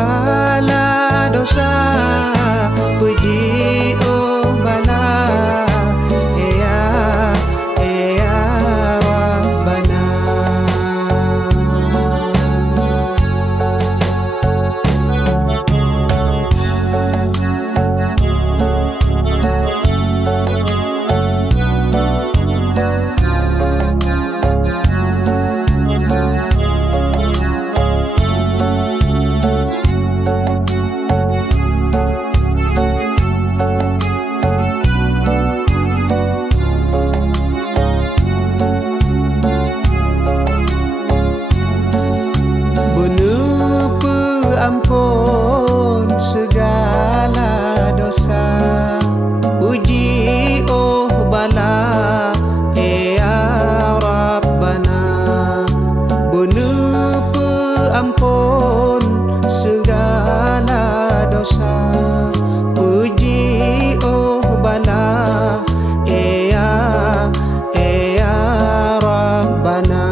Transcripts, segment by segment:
segala dosa, puji oh bala, ya Rabbana. Ampun segala dosa, puji oh bala, ya Rabbana. Bunu ampun segala dosa, puji oh bala, ya Rabbana.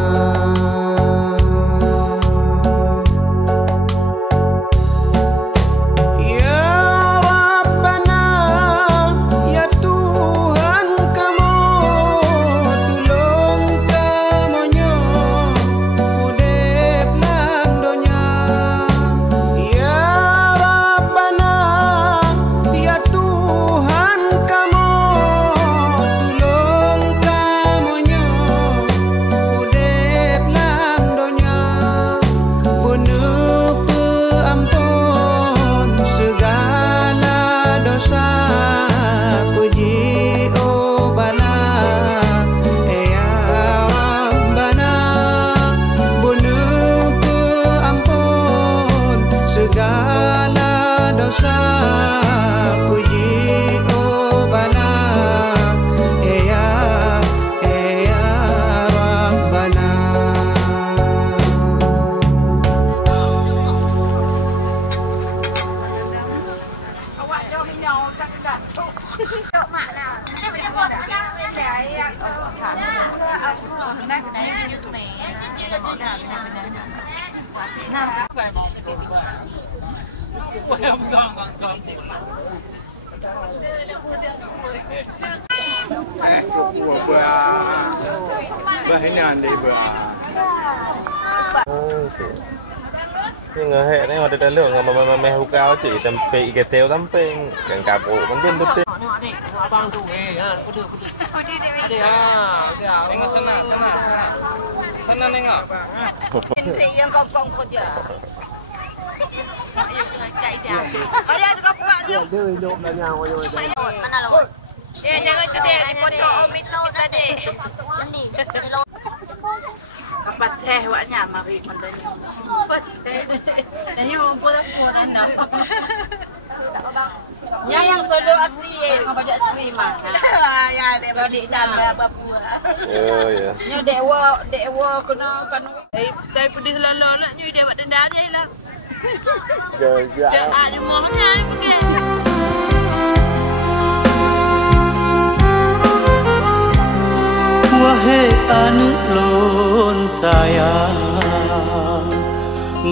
Ngehek ni ada dalam ngomong meh hukau cik tempe ikan teo tempe yang kapu mungkin betul. Abang tu kudu. Ada tengok sana. Sana tengok. Ini yang kongkong kerja. Ayo cai dia. Ayah tu kau buat je. Dia hidup dah nyawa yo. Mana lo? Jangan tu dia dipoto om itu tadi. Mandi. Kapat teh waknya mari mentanya. Tanya umpul dan nak. Nya yang solo asli ngau baca asli mah. Ya dek badik jalan bapu. Oh ya. Nya dekwa kena kan dari pedih lalu nak nyui dia buat denda je lah. Gajah. Ada mohnya pergi. Wahai anak lon sayang,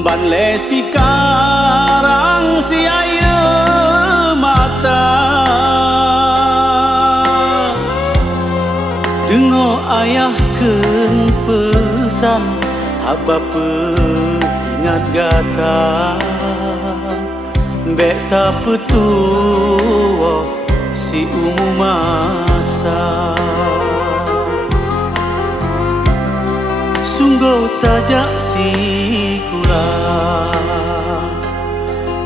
banle sekarang si ayu mata, dengo ayah ken pesan haba ingat gata, beta petua si umum masa. Sungguh tajak si kula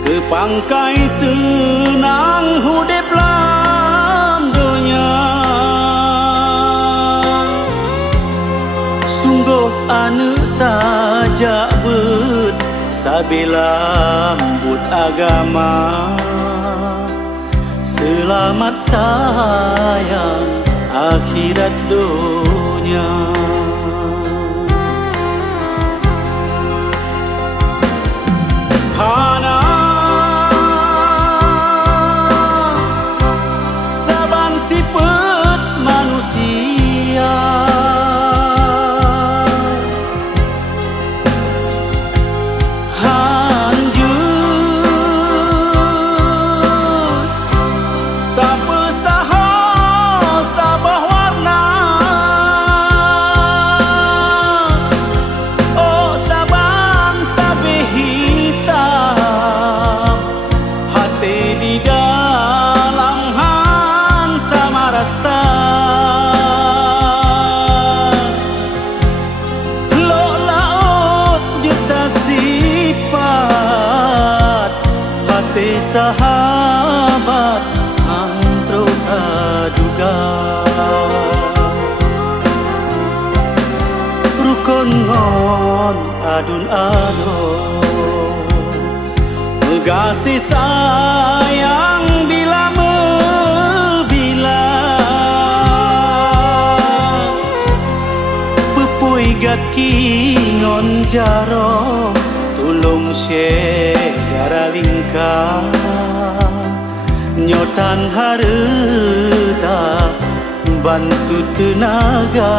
ke pangkai senang hudep lam dunia. Sungguh anu tajak bet sabila but agama. Selamat sayang akhirat dunia. Hana saban sifat manusia, hanjur sahabat antro kaduga rukun ngon adun adon kasih sayang bila pepui gat kingon jaro tulung syedara lingkar nyotan harta bantu tenaga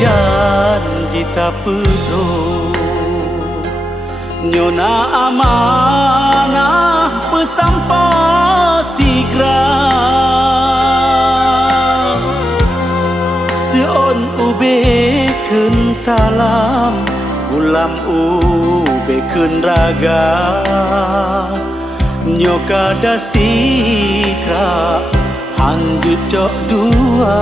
janjita pedro nyona amanah pesampa sigra seon ube kentalam ulam ube kenraga nyokada sikra hanjut cok dua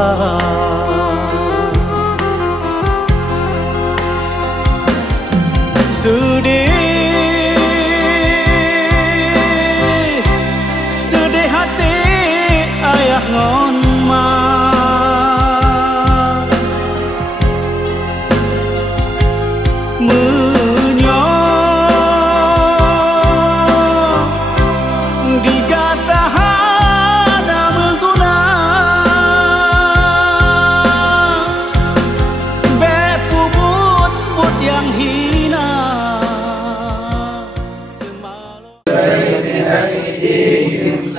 sedih hati ayah ngon mak menyok digatahana mengguna bepubut but yang hina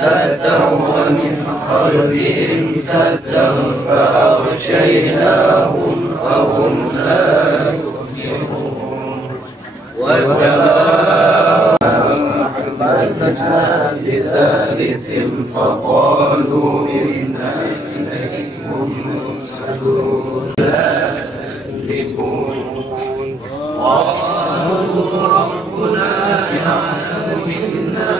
سدا ومن خلفهم سدا فأغشيناهم فهم لا يبصرون وسلام بلغنا بثالث فقالوا إنا إليكم مرسلون لا يملكون قالوا ربنا يعلم إنا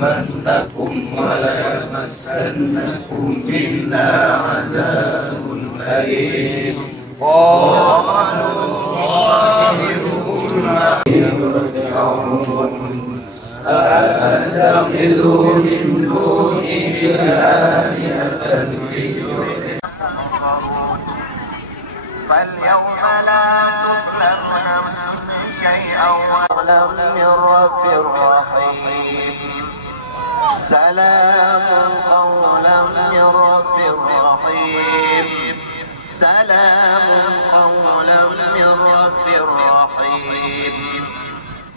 مسنكم ولا يمسنكم منا عذاب أليم قالوا ظاهرهم ما يرجعون أأتخذ من دونه آلهة فاليوم لا تظلم نفس شيئا ولم من رب الرحيم سلام قولا من رب رحيم سلام قولا من رب رحيم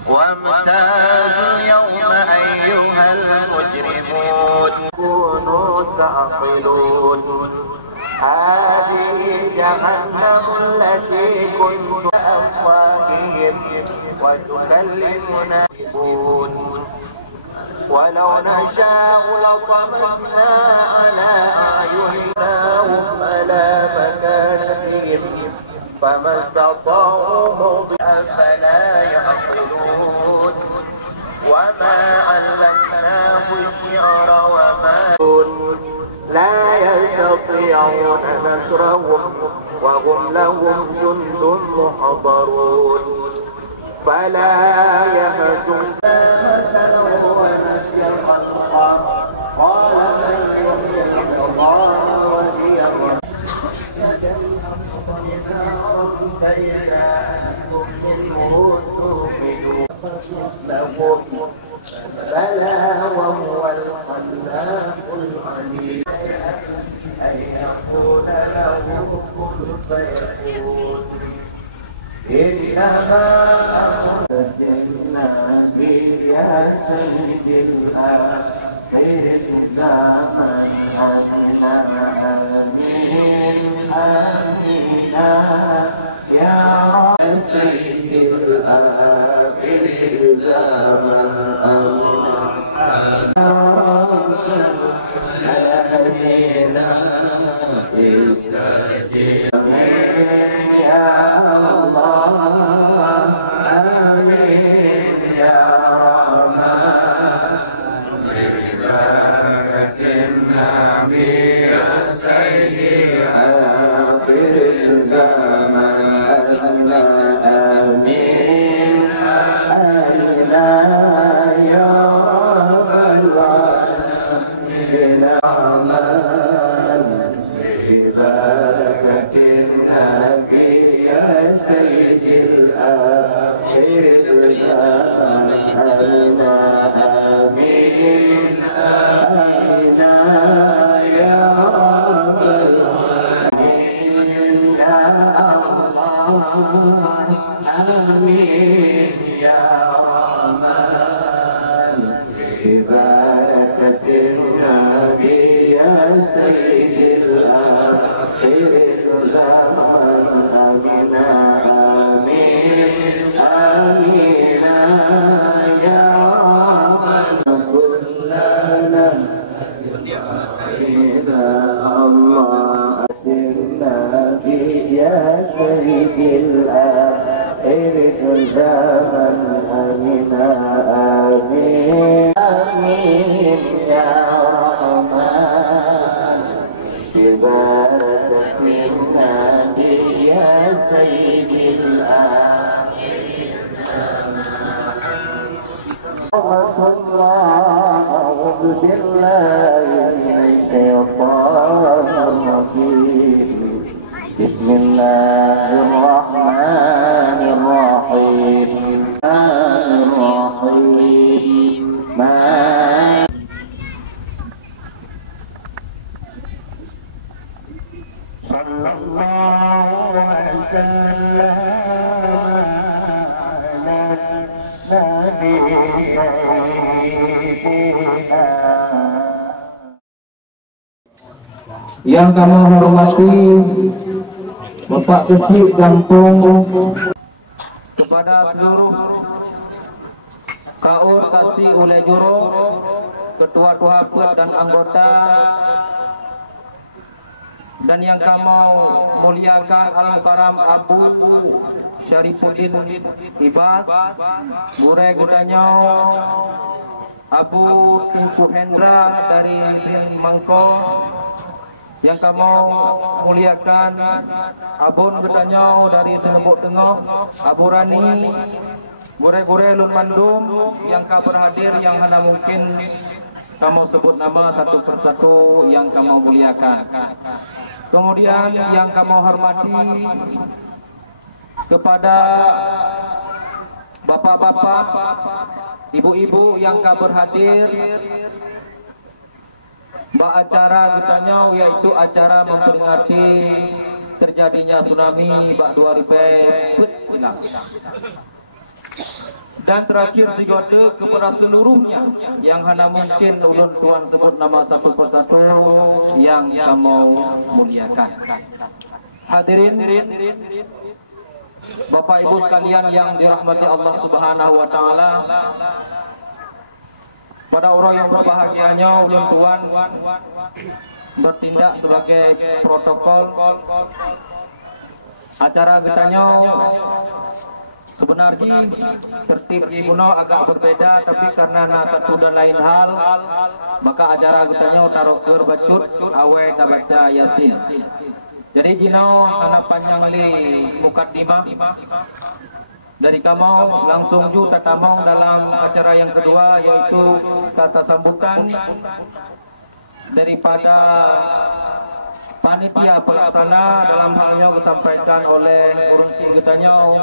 وامتازوا اليوم أيها المجرمون كونوا تعقلون هذه جهنم التي كنتم أفواههم وتكلمنا ولو نشاء لطمسنا على أعينهم فلا مكانهم فما استطاعوا موضعا فلا يعقلون وما علمناه الشعر وما لا يستطيعون نصرهم وهم لهم جند محضرون فلا يهزمك ونسي خلقه قال من يحيي العظام وهي فإذا أنتم منه تؤمنون بلى وهو الخلاق العليم أن يكون له كن فيكون إنما أمرنا يا سيد الآخرين من أمنا آمين آمين استجب يا الله آمين يا رحمن ببركة النبي سيدي آخر الزمان آمين آمين يا رب العالمين الرحمن ببركة النبي يا سيدي الآخر الزمان آمين آمين يا رب العالمين يا الله آمين يا رحمن ببركة النبي يا سيدي الآخر الزمان آمين آمين آمين يا رب كلنا إلى الله النبي يا سيدي الآخر الزمان آمين آمين آمين يا رحمن ببركة النبي يا سيدي الآخر أعوذ بالله من الشيطان الرجيم بسم الله الرحمن الرحيم صلى الله وسلم على نبي سيدنا. Yang kami hormati Bapak Kecil Kampung, kepada seluruh kaum kasih ulai juro, ketua tuhapat dan anggota, dan yang kamu muliakan Al-Mukarram Abu Syarifuddin Ibas, Gure Gudanyau, Abu Tinku Hendra dari Mangko, yang kamu muliakan Abun Gudanyau dari Senembok Tengah, Abu Rani, Gure-gure Lun Mandum yang kau berhadir, yang hanya mungkin kamu sebut nama satu persatu yang kamu muliakan. Kemudian yang kamu hormati kepada bapak-bapak, ibu-ibu yang kau berhadir, acara Gudanyau, yaitu acara memperingati terjadinya tsunami Bak 2000. Dan terakhir sigode kepada seluruhnya yang hanya mungkin ulun tuan sebut nama satu persatu yang kamu muliakan. Hadirin Bapak Ibu sekalian yang dirahmati Allah Subhanahu wa taala, pada orang yang berbahagianya ulun tuan bertindak sebagai protokol acara Gudanyau. Sebenarnya tertib kuno agak berbeda, tapi karena satu dan lain hal, maka acara Gudanyau taruh ke bacut awe tak baca Yasin. Jadi jinau anak panjang li mukaddimah dari kamu langsung ju tatamong dalam acara yang kedua, yaitu kata sambutan daripada panitia pelaksana, dalam halnya disampaikan oleh Urunsi Gudanyau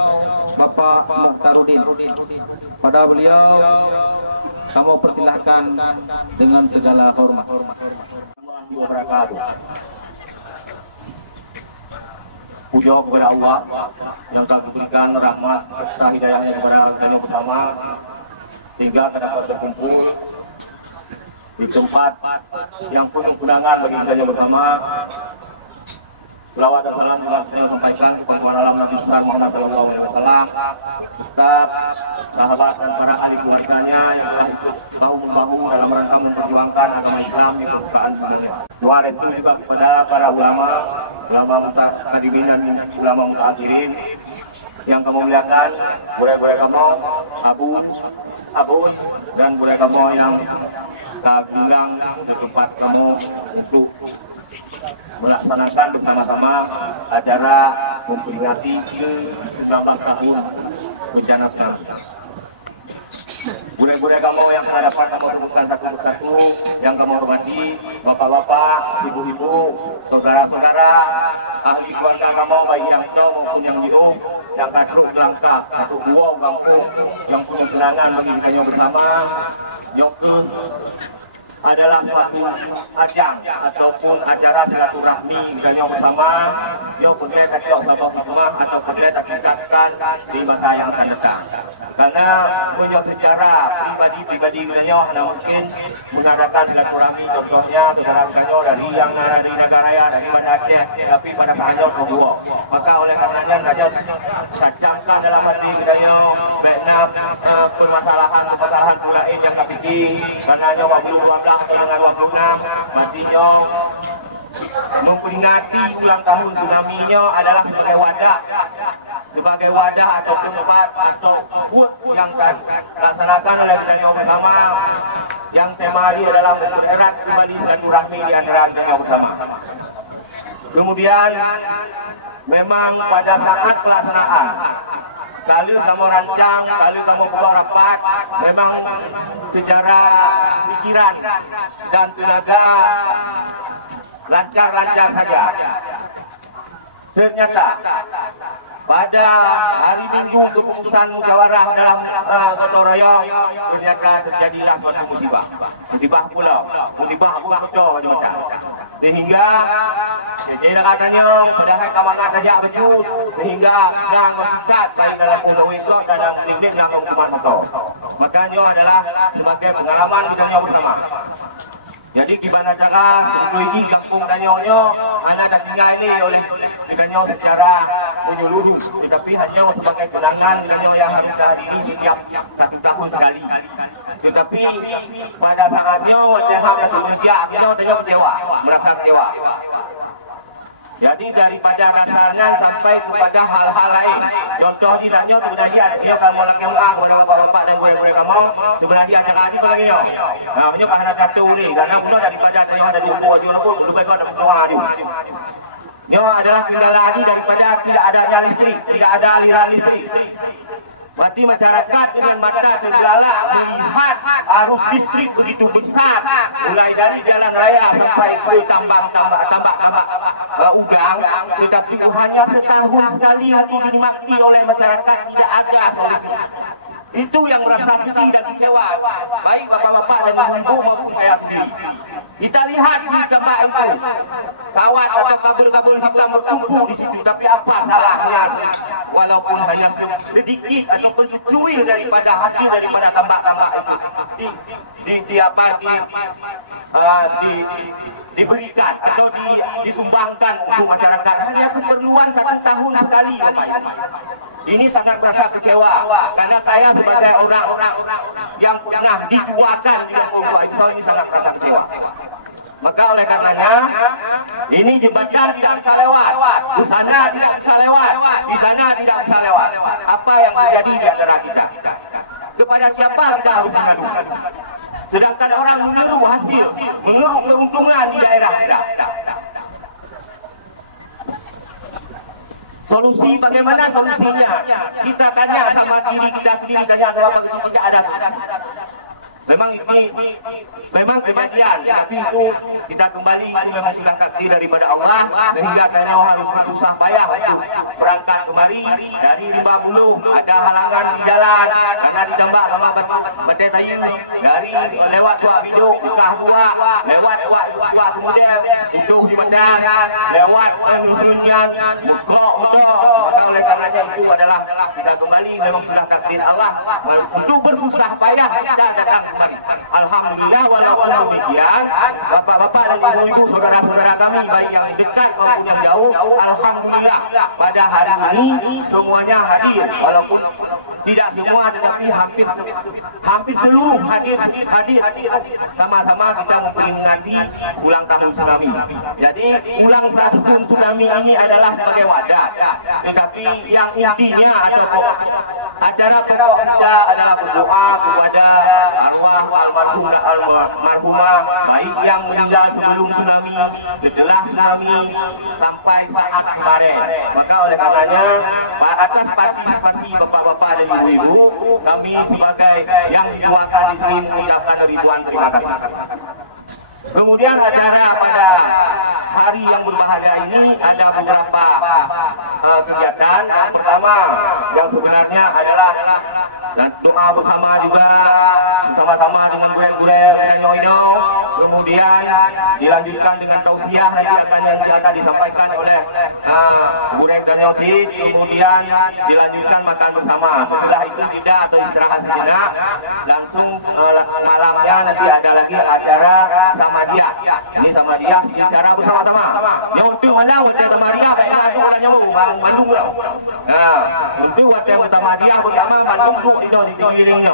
Bapak Mukhtaruddin. Pada beliau kamu persilahkan dengan segala hormat. Puja kepada Allah yang telah memberikan rahmat serta hidayahnya kepada kami bersama sehingga kita dapat berkumpul di tempat yang penuh kenangan bagi kita bersama, Selawat dan salam juga saya sampaikan kepada para ulama Nabi besar Muhammad sallallahu alaihi wasallam, sahabat dan para ahli keluarganya yang telah ikut bahu-membahu dalam rangka memperjuangkan agama Islam di permukaan dunia. Doa restu juga kepada para ulama mutaqaddimin dan ulama mutaakhirin yang kamu muliakan, budak-budak kamu, abun dan budak kamu yang bilang di tempat kamu untuk melaksanakan bersama-sama acara memperingati ke-19 tahun bencana tsunami. Budak-budak kamu yang dapat kamu sebutkan satu persatu, yang kamu hormati, bapak-bapak, ibu-ibu, saudara-saudara, ahli keluarga kamu, baik yang jauh maupun yang jauh, yang kadruk langkah, satu dua kampung, yang punya kenangan bagi kita bersama, yang adalah suatu ajang ataupun acara silaturahmi kita bersama yang boleh kita sabab rumah atau boleh kita tingkatkan di masa yang akan datang. Karena punya sejarah pribadi kita mungkin mengadakan silaturahmi, contohnya saudara kita dari yang dari negara ya, dari mana Aceh, tapi pada saatnya kedua. Maka oleh karenanya saja kacangkan dalam hati kita Vietnam permasalahan lain yang kita pikir karena nyawa belum dengan 26 matinya memperingati ulang tahun tsunami-nya adalah sebagai wadah atau tempat atau booth yang dilaksanakan oleh kita bersama yang tema hari adalah mempererat kembali silaturahmi di antara kita bersama. Kemudian memang pada saat pelaksanaan kalau kamu rancang, kalau kamu buat rapat, memang secara pikiran dan tenaga lancar-lancar saja. Ternyata pada hari Minggu keputusan musyawarah dalam gotong royong ternyata terjadilah suatu musibah pula, musibah betul macam-macam. Sehingga jadi katanya padahal kawangan saja betul sehingga nang mengikat baik dalam pulau itu dan dalam klinik nang hukuman betul. Makanya adalah sebagai pengalaman kita bersama. Jadi gimana cara menuju kampung Danyonya anak tak tinggal ini oleh Danyo secara menyeluruh, tetapi hanya sebagai kenangan Danyo yang harus dihadiri setiap 1 tahun sekali. Tetapi pada saatnya jangan bekerja, Danyo kecewa, merasa kecewa. Jadi daripada dasarnya sampai kepada hal-hal lain. Contoh ditanya sebenarnya dia akan mulai kepada bapak-bapak dan guru-guru kamu sebenarnya acara ini kalau ini. Nah, punya karena satu ni, karena punya daripada yang ada di buku wajib pun lupa kau dapat keluar ni. Ini adalah kendala ini daripada tidak adanya listrik, tidak ada aliran listrik. Berarti masyarakat dengan mata terbelalak melihat arus listrik begitu besar, mulai dari jalan raya sampai ke tambak udang, tetapi hanya setahun sekali untuk dinikmati oleh masyarakat, tidak ada solusi. Itu yang merasa sedih dan kecewa, baik bapak-bapak dan ibu maupun saya sendiri. Kita lihat di tempat itu, kawat atau kabel-kabel hitam berkumpul di situ, tapi apa salahnya? Walaupun hanya sedikit ataupun secuil daripada hasil daripada tambak-tambak itu diberikan atau disumbangkan untuk masyarakat hanya keperluan 1 tahun sekali. Ini sangat merasa kecewa karena saya sebagai orang yang pernah dituakan di Papua itu ini sangat merasa kecewa. Maka oleh karenanya ini jembatan tidak bisa lewat, di sana tidak bisa lewat, di sana tidak bisa lewat. Apa yang terjadi di antara kita? Kepada siapa kita harus mengadu? Sedangkan orang meniru hasil, meniru keuntungan di daerah kita. Solusi bagaimana solusinya? Kita tanya sama diri kita sendiri, tanya sama tidak ada. Memang ini memang kejadian, tapi itu kita kembali itu memang sudah takdir daripada Allah sehingga kita harus bersusah payah untuk berangkat kemari dari Rimba Bulu. Ada halangan di jalan karena ditambah sama Batai Tayu dari lewat Tua Biduk, Bukah Bunga, lewat Tua kemudian Uduh di Bandar, lewat Nunyan, Bukok Uduh. Maka oleh karenanya itu adalah kita kembali memang sudah takdir Allah untuk bersusah payah kita datang kembali. Alhamdulillah, walaupun demikian, bapak-bapak dan ibu-ibu, saudara-saudara kami baik yang dekat maupun yang jauh, alhamdulillah pada hari ini semuanya hadir, walaupun tidak semua tetapi hampir seluruh hadir sama-sama kita memperingati ulang tahun tsunami. Jadi ulang tahun tsunami ini adalah sebagai wadah, tetapi yang intinya atau acara pokok kita adalah berdoa kepada arwah almarhum dan almarhumah, baik yang meninggal sebelum tsunami, setelah tsunami, sampai saat kemarin. Maka oleh karenanya atas partisipasi bapak-bapak dan ibu-ibu, kami sebagai yang diwakilkan di sini mengucapkan ribuan terima kasih. Kemudian acara pada hari yang berbahagia ini ada beberapa kegiatan. Yang pertama yang sebenarnya adalah doa bersama juga, bersama-sama dengan gurel-gurel dan nyoino. Kemudian dilanjutkan dengan tausiah nanti akan disampaikan oleh gurel dan nyocit. Kemudian dilanjutkan makan bersama. Setelah itu tidak atau istirahat sejenak. Langsung malamnya nanti ada lagi acara sama dia. Ini sama dia secara bersama-sama. Ya untuk malam hotel sama dia baiklah itu orangnya Bandung lah. Nah, untuk hotel sama dia bersama Bandung tu itu di pinggirnya.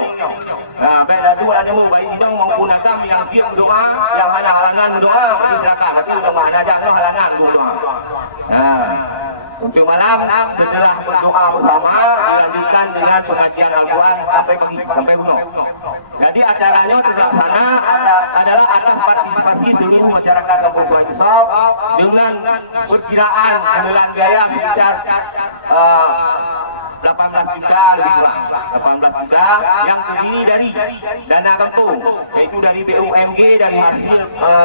Nah, baiklah itu orangnya baik itu menggunakan yang dia berdoa, yang hanya halangan berdoa silakan. Tapi untuk mana aja kalau halangan berdoa. Nah, untuk malam setelah berdoa bersama dilanjutkan dengan pengajian Al-Quran sampai pagi sampai bunga. Jadi acaranya terlaksana adalah atas partisipasi seluruh masyarakat Kampung Sungai Besar dengan perkiraan pengelolaan biaya sekitar 18 juta lebih kurang. 18 juta yang terdiri dari dana kampung, yaitu dari BUMG, dari hasil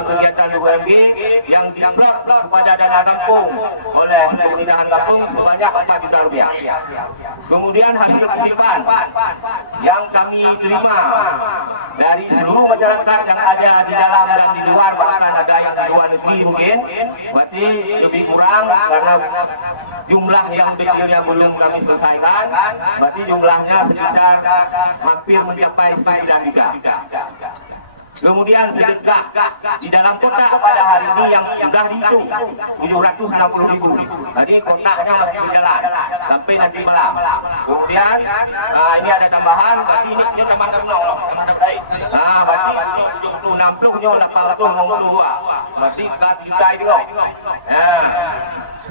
kegiatan BUMG yang diplot kepada dana kampung oleh pemerintahan kampung sebanyak 4 juta rupiah. Kemudian hasil kutipan yang kami terima dari seluruh masyarakat yang ada di dalam dan di luar, bahkan ada yang di luar negeri mungkin, berarti lebih kurang karena jumlah yang detailnya belum kami selesaikan, berarti jumlahnya sekitar hampir mencapai 9 juta. Kemudian sedekah di dalam kotak pada hari ini yang sudah dihitung 760.000. Jadi kotaknya masih berjalan sampai nanti malam. Kemudian ini ada tambahan, berarti ini tambahan nol. Nah, berarti 70 60 800 berarti kita itu. Nah,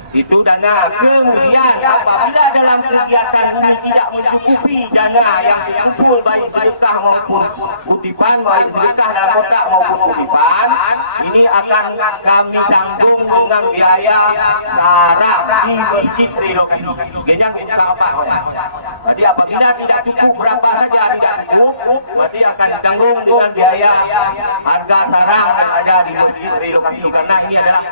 itu dana. Kemudian apabila dalam kegiatan ini tidak mencukupi dana yang dikumpul baik sedekah maupun kutipan, baik sedekah dalam kotak maupun kutipan, ini akan kami tanggung dengan biaya saraf di masjid relokasi. Genya kita apa? Jadi apabila tidak cukup berapa saja tidak cukup, berarti akan ditanggung dengan biaya harga saraf yang ada di masjid relokasi, karena ini adalah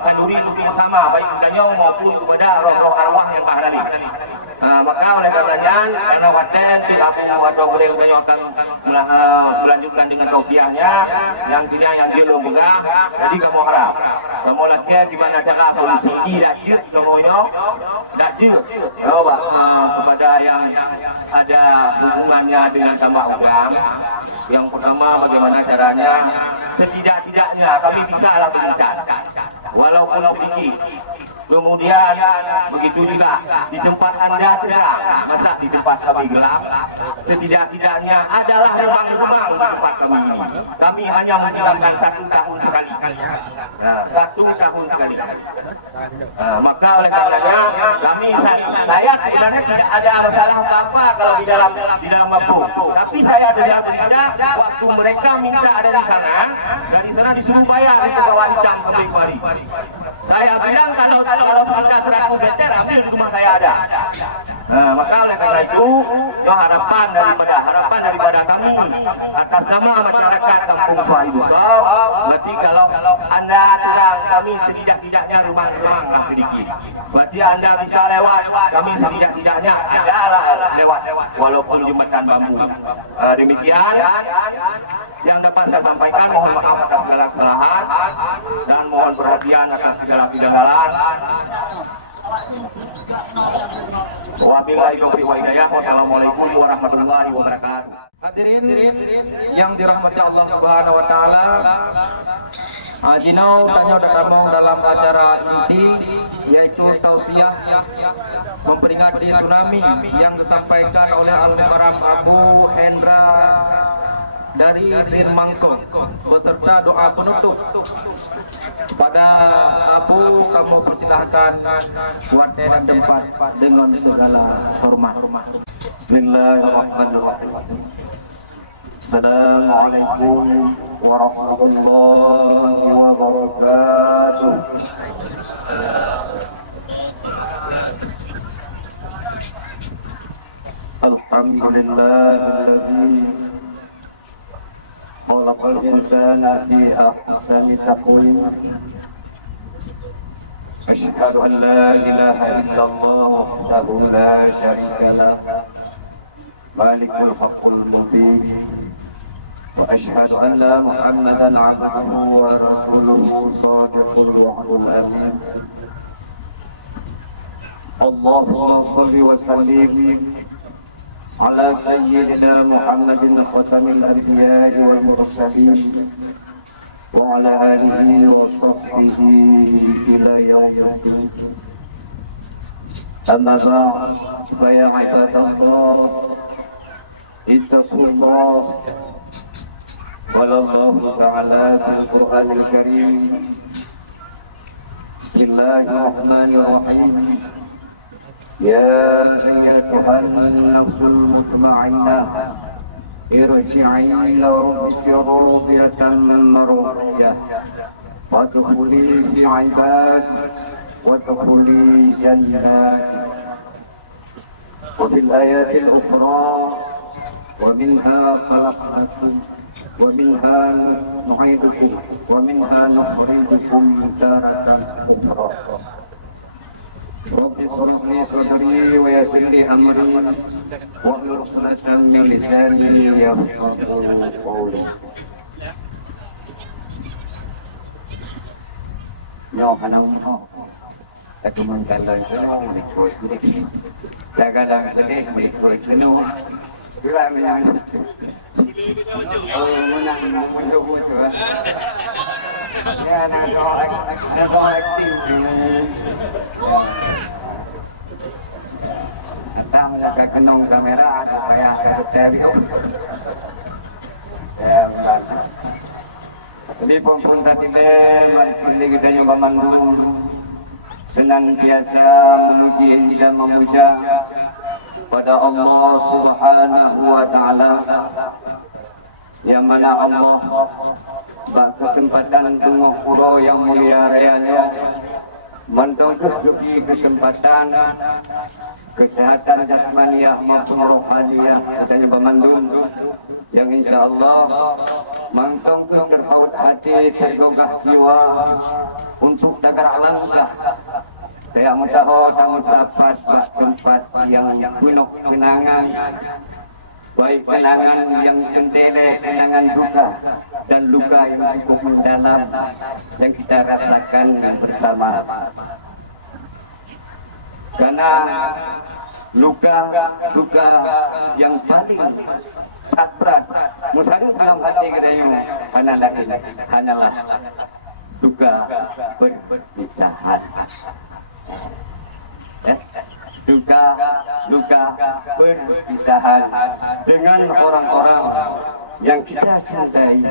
kanduri untuk bersama baik kepadanya maupun kepada roh-roh arwah yang tak hadir. Maka oleh karenanya karena wadah Kampung atau Gurel-Gurel akan melanjutkan dengan tausiahnya yang dia lembaga, jadi kamu harap kamu lagi di mana cara solusi tidak kamu kepada yang ada hubungannya dengan tambah uang. Yang pertama bagaimana caranya, setidak-tidaknya kami bisa lakukan walaupun sedikit. Kemudian begitu juga di tempat Anda terang, masa di tempat kami gelap, setidak-tidaknya adalah ruang-ruang di tempat kami. Kami hanya menggunakan 1 tahun sekali. 1 tahun sekali. Maka oleh karenanya saya sebenarnya tidak ada masalah apa-apa kalau di dalam mampu. Tapi saya dengar berita waktu mereka minta ada di sana, dari sana disuruh bayar untuk bawa hitam sampai kemari. Saya bilang kalau kita 100 meter ambil di rumah saya ada. Maka oleh karena itu, harapan daripada kami atas nama masyarakat Kampung Sungai Besar, berarti kalau Anda sedang kami setidak-tidaknya rumah-rumah lah sedikit. Berarti Anda bisa lewat, kami setidak-tidaknya adalah lewat walaupun jembatan bambu. Demikian yang dapat saya sampaikan. Mohon maaf atas segala kesalahan dan mohon perhatian atas segala kegagalan. Wabillahi taufiq wal hidayah. Wassalamualaikum warahmatullahi wabarakatuh. Hadirin yang dirahmati Allah Subhanahu wa taala. Jinau tanya datang dalam acara inti yaitu tausiah memperingati tsunami yang disampaikan oleh Almarhum Abu Hendra dari Mangkong beserta doa penutup. Pada Abu, kamu persilahkan buat dan tempat dengan segala hormat. Bismillahirrahmanirrahim. Assalamualaikum warahmatullahi wabarakatuh. Alhamdulillahilladzi khalaqal insana fi ahsani taqwim. Asyhadu an la ilaha illallah wahdahu la syarika lah. Malikul haqqul mubin. Wa asyhadu anna Muhammadan 'abduhu wa rasuluhu shadiqul wa'dul amin. Allahumma shalli wa sallim ala sayyidina Muhammadin khatamil anbiya'i wal mursalin wa ala alihi wa sahbihi ila yaumiddin. Amma ba'd, fa ya ibadallah, ittaqullah. Qala Allah ta'ala fil Qur'anil Karim. Bismillahirrahmanirrahim. Ya ayyatuhan nafsul mutma'innah, irji'i ila rabbika radiyatan mardiyah, fadkhuli fi 'ibadi wadkhuli jannati. Wa fil ayatil ukhra wa minha khalaqnakum wa minha nu'idukum wa minha nukhrijukum taratan ukhra. Rabbi shrah li sadri wa yassir li amri wahlul 'uqdatam min lisani yafqahu qawli. Yo kanang Takuman kalau itu ikut sedih, kadang sedih ikut jenuh. Bila menang, menang menunggu tu. Ya, nak aktif. Datang ke kenong kamera ada ayah tertebio. Di pun tadi le, kita nyoba manggung. Senantiasa memuji dan memuja pada Allah Subhanahu wa taala, yang mana Allah berkesempatan tunggu pura yang mulia rayanya mentujuki kesempatan kesehatan jasmaniah maupun rohaniah katanya pemandun yang insya Allah mantong terpaut hati tergugah jiwa untuk dagar langkah saya musaho tamu sapat tempat yang penuh kenangan, baik kenangan yang centele, kenangan duka dan luka yang cukup mendalam yang kita rasakan bersama. Karena luka yang paling berat, musadu dalam hati kita hanyalah luka perpisahan. Luka perpisahan dengan orang-orang yang kita cintai,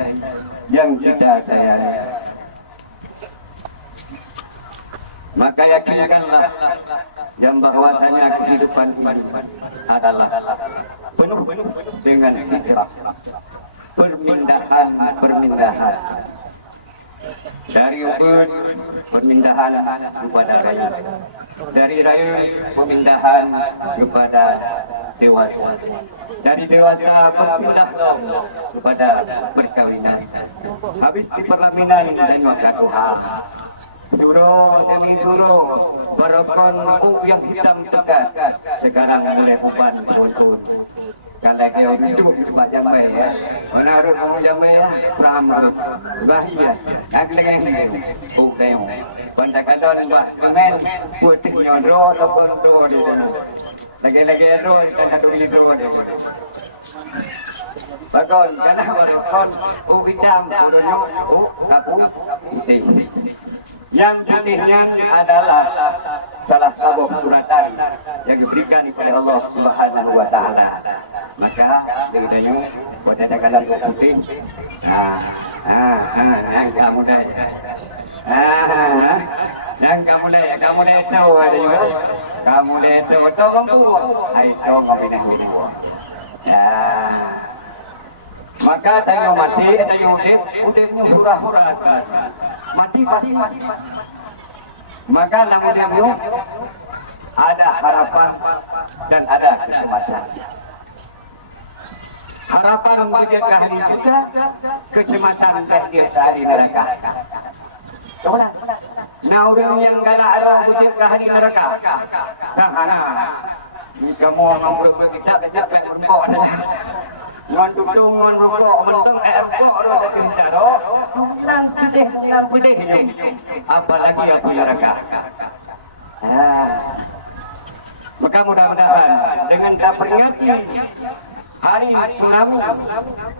yang kita sayangi. Maka yakinkanlah yang bahwasanya kehidupan ini adalah penuh dengan hijrah, permindahan. Dari Ubud pemindahan kepada Raya, dari Raya pemindahan kepada dewasa, dari dewasa berpindah kepada perkawinan. Habis di perlaminan kita nyuaka doa. Suruh berokon yang hitam tegas. Sekarang mulai buban betul. Kalau kau hidup cepat jamai ya, menarut kamu jamai ya, ramai, bahaya. Nak lagi ni, bukan. Pandai kadang bah, kemen putih nyodro, lokon do di sana. Lagi-lagi ero kita adu itu deh. Bagon karena bagon hitam bagonnya kapu putih. Yang putihnya adalah salah satu suratan yang diberikan oleh Allah Subhanahu wa taala. Maka bedanya pada dalam putih. Yang kamu dah. Yang kamu dah tahu ada juga. Kamu dah tahu kamu. Hai tahu kamu dah tahu. Ya. Maka tanya mati, tanya udipnya hurah-hurah. Mati pasti. Maka langsung ada harapan dan ada kecemasan. Harapan menjadi ahli surga, kecemasan menjadi ahli neraka. Coba. Nah orang yang galak ada menjadi ahli neraka. Jangan. Kamu orang berkita kejap yang berkok adalah ngon dudung ngon rokok menteng rokok ro kita ro nang putih apalagi aku neraka. Maka mudah-mudahan dengan kita peringati hari tsunami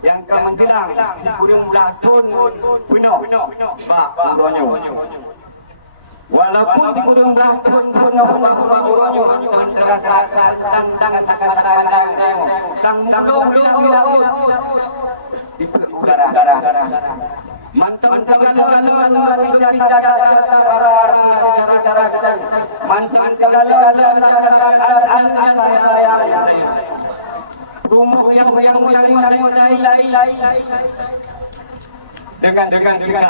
yang akan menjelang di kurung Latun penuh Pak Uronyo. Walaupun di kurung Latun penuh Uronyo dan terasa tang sakit-sakit tang mudung di udara mantan kegagalan jasa para mantan kegagalan sayang rumah yang dengan juga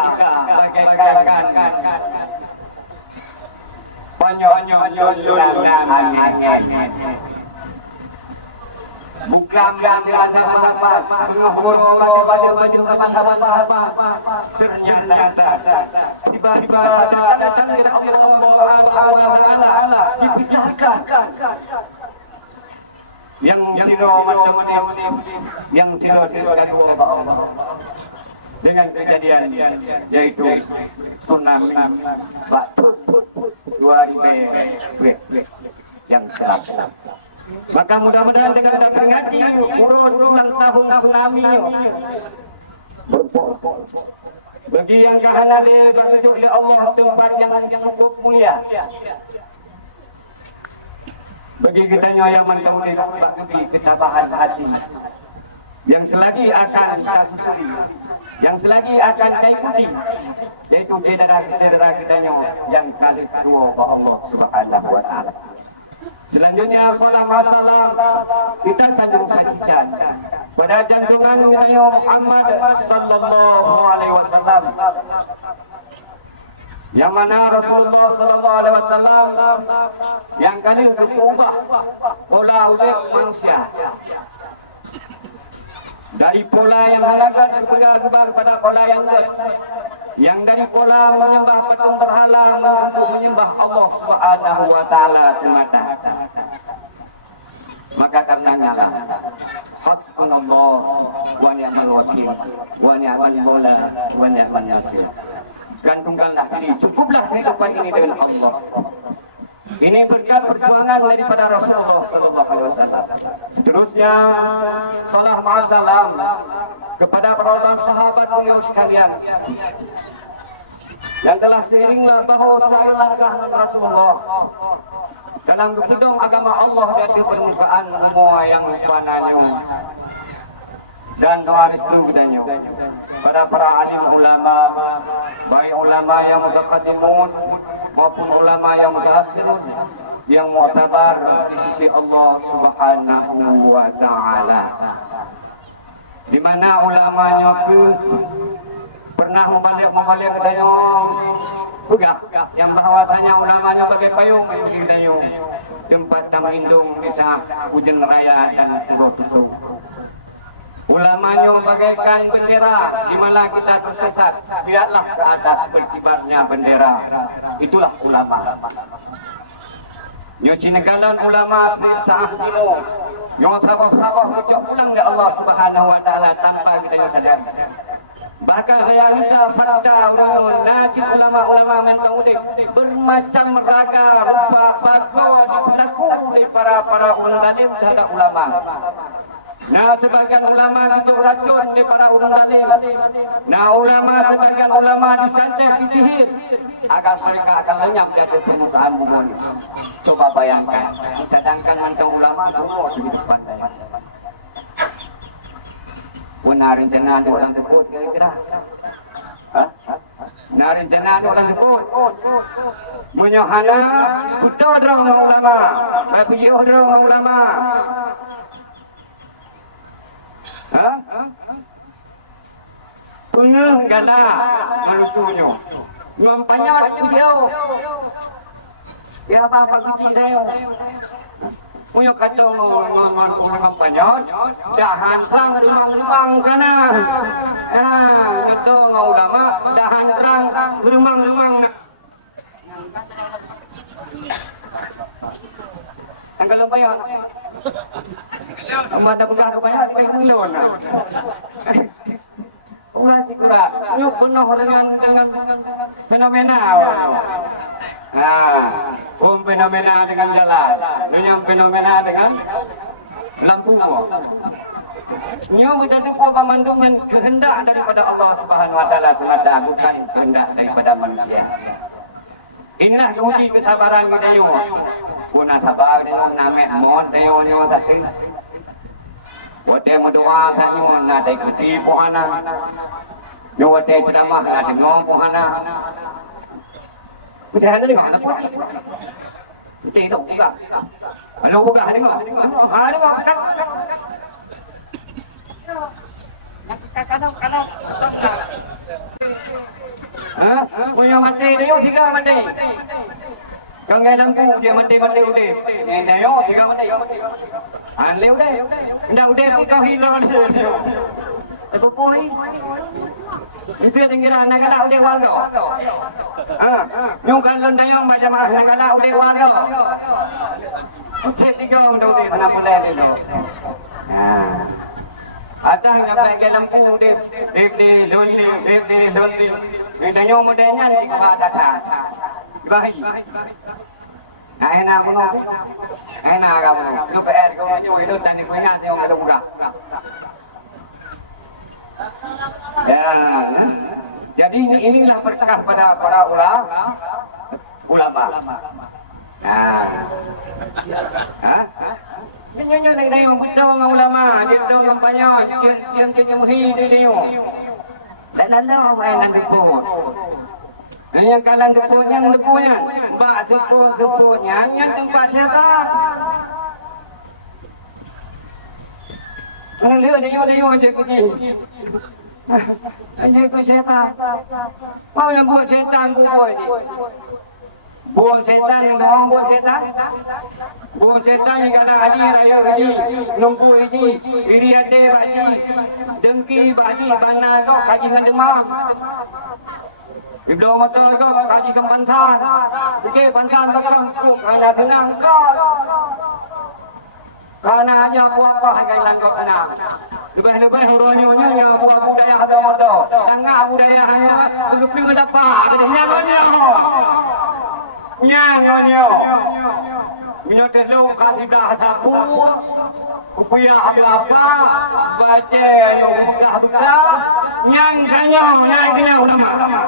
bagaikan bukan yang apa baju ternyata tiba-tiba datang dari Allah Subhanahu wa taala dipisahkan yang siro yang siro dari Allah dengan kejadian yaitu tsunami batu 2000 yang selalu. Maka mudah-mudahan dengan kita peringati ulang tahun tsunami bagi yang kahanale bertujuh oleh Allah tempat yang cukup mulia. Bagi kita yang mengetahui bagi ketabahan hati yang selagi akan kita susuri, yang selagi akan kita ikuti, yaitu cedera-cedera kita yang kali kedua Allah Subhanahu wa taala. Selanjutnya salam wassalam kita sanjung sajikan pada jantungan Nabi Muhammad sallallahu alaihi wasallam, yang mana Rasulullah sallallahu alaihi wasallam yang kali berubah pola hidup manusia dari pola yang halakan kepada pola yang dari pola menyembah patung berhala untuk menyembah Allah Subhanahu wa taala semata. Maka karenanya hasbunallah wa ni'mal wakil wa ni'mal maula wa ni'man nasir. Gantungkanlah diri, cukuplah kehidupan ini dengan Allah. Ini berkat perjuangan daripada Rasulullah sallallahu alaihi wasallam. Seterusnya salam ma'asalam kepada para sahabat beliau sekalian yang telah seiringlah bahu langkah Rasulullah dalam gedung agama Allah dari permukaan semua yang fananya dan waris tunggudannya pada para alim ulama, baik ulama yang mutaqaddimun maupun ulama yang mutaakhirun yang mu'tabar di sisi Allah Subhanahu wa taala, di mana ulamanya pernah membalik katanya juga yang bahwasanya ulamanya bagai payung katanya tempat tamindung di saat hujan raya dan roh. Ulamanya bagaikan bendera di mana kita tersesat, lihatlah ke atas berkibarnya bendera. Itulah ulama. Nyuci negalan ulama ta'ahdimu. Yang sabar-sabar ucap pulang dari Allah Subhanahu wa taala tanpa kita sadar. Bahkan realita fakta najib ulama-ulama mentang udik bermacam raga rupa bago diberlaku oleh para ulun zalim terhadap ulama. Nah, sebagian ulama itu racun di para ulun zalim. Nah, sebagian ulama disantet, disihir agar mereka akan lenyap dari permukaan bumi. Coba bayangkan, sedangkan mentang ulama semua di depan saya. Benar rencana ada orang sebut kira-kira. Nah, rencana ada orang sebut. Menyohana, kutu orang ulama, bagi orang ulama. Pengeh gala manusianya. Mampanyat dia. Ya apa kucing saya. Punya kata ngomong banyak, dahan perang remang-remang kana. Kata ulama, dahan perang remang-remang. Tanggal apa ya? Kamu ada kuda banyak, baik dulu na. Ulah cikura, nyuk penuh dengan fenomena. Fenomena dengan jalan, yang fenomena dengan lampu. Nyuk kita tuh pemandungan kehendak daripada Allah Subhanahu Wa Taala semata, bukan kehendak daripada manusia. Inilah uji kesabaran kita yo. Guna sabar dia namek mon dia yo tadi. Wate mendoa tanya na dai kuti pohana. Yo wate ceramah na dengar pohana. Kita ada dengar apa? Tidak buka. Halo buka dengar. Ada buka. Kadang. Punya mati dia tiga mati. Kalau ngai lampu dia mati udah. Ngai dia tiga mati. Leo deh. Ndak udah kau hilang dia. Apa poi? Itu yang kira nak kala udah warga. Nyungkan londang yang macam nak kala udah warga. Cek tiga udah mana boleh dia. Ada yang pakai lampu di lonli. Ditanya modelnya di kepala datang. Baik. Enak kamu. Enak kamu. Lu PR kamu itu tadi punya yang ada buka. Ya. Jadi inilah berkah pada para ulama. Nyonya dari yang betul dengan ulama, dia betul dengan banyak, dia kejemuhi dia. Tak lalu apa yang nak keput. Yang kalang keputnya, bak keputnya, yang tempat syaitan. Lihat dia je kecil. Anjay ke syaitan. Mau yang buat syaitan buat ni. Buat syaitan yang doang buat syaitan. Buat syaitan yang kata adi raya haji, nunggu haji, iri ade haji, dengki haji, bana kau kaji dengan demam. Iblau mata kau kaji ke pantan. Fikir pantan belakang kau kerana senang kau. Kerana aja apa harga langkau tenang. Lepas hurufnya yang buat budaya ada motor. Tangga budaya hanya lebih mendapat. Nyanyo. Minyak telur kasih dah sapu. Kupia ada apa? Baca yang buka. Nyang kanyau nama.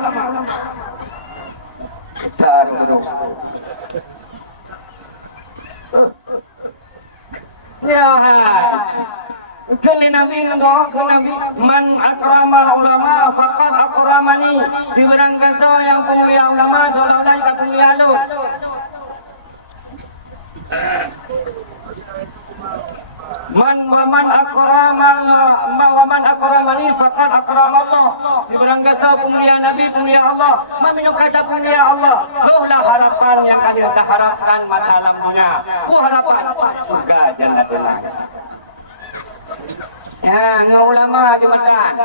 Taruh. Ya. Kali Nabi man akramal ulama faqad akramani. Diberang kata yang mulia ulama seolah-olah kata mulia lu. Man akramani faqad akramallah. Diberang kata mulia Nabi mulia Allah. Mana kata mulia Allah? Itulah harapan yang kalian harapkan masa lampunya. Harapan surga jannatul ya, ulama jumatan.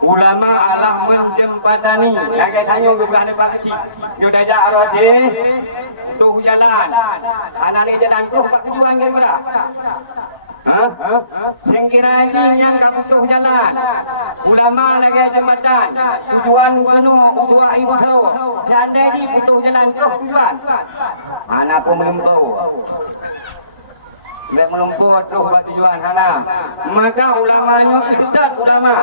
Ulama Allah menjempadani. Lagi tanya juga ada Pak Kecil. Dia dah jauh je. Tuh jalan. Anak ni jalan tuh Pak Kejuan ke mana? Singkira yang kabutuh jalan. Ulama lagi jembatan. Tujuan kanu utua ibu tahu. Tiada ni butuh jalan terus tujuan. Anak pun melumpur. Mek melumpur terus buat tujuan sana. Maka ulamanya ikut ulama.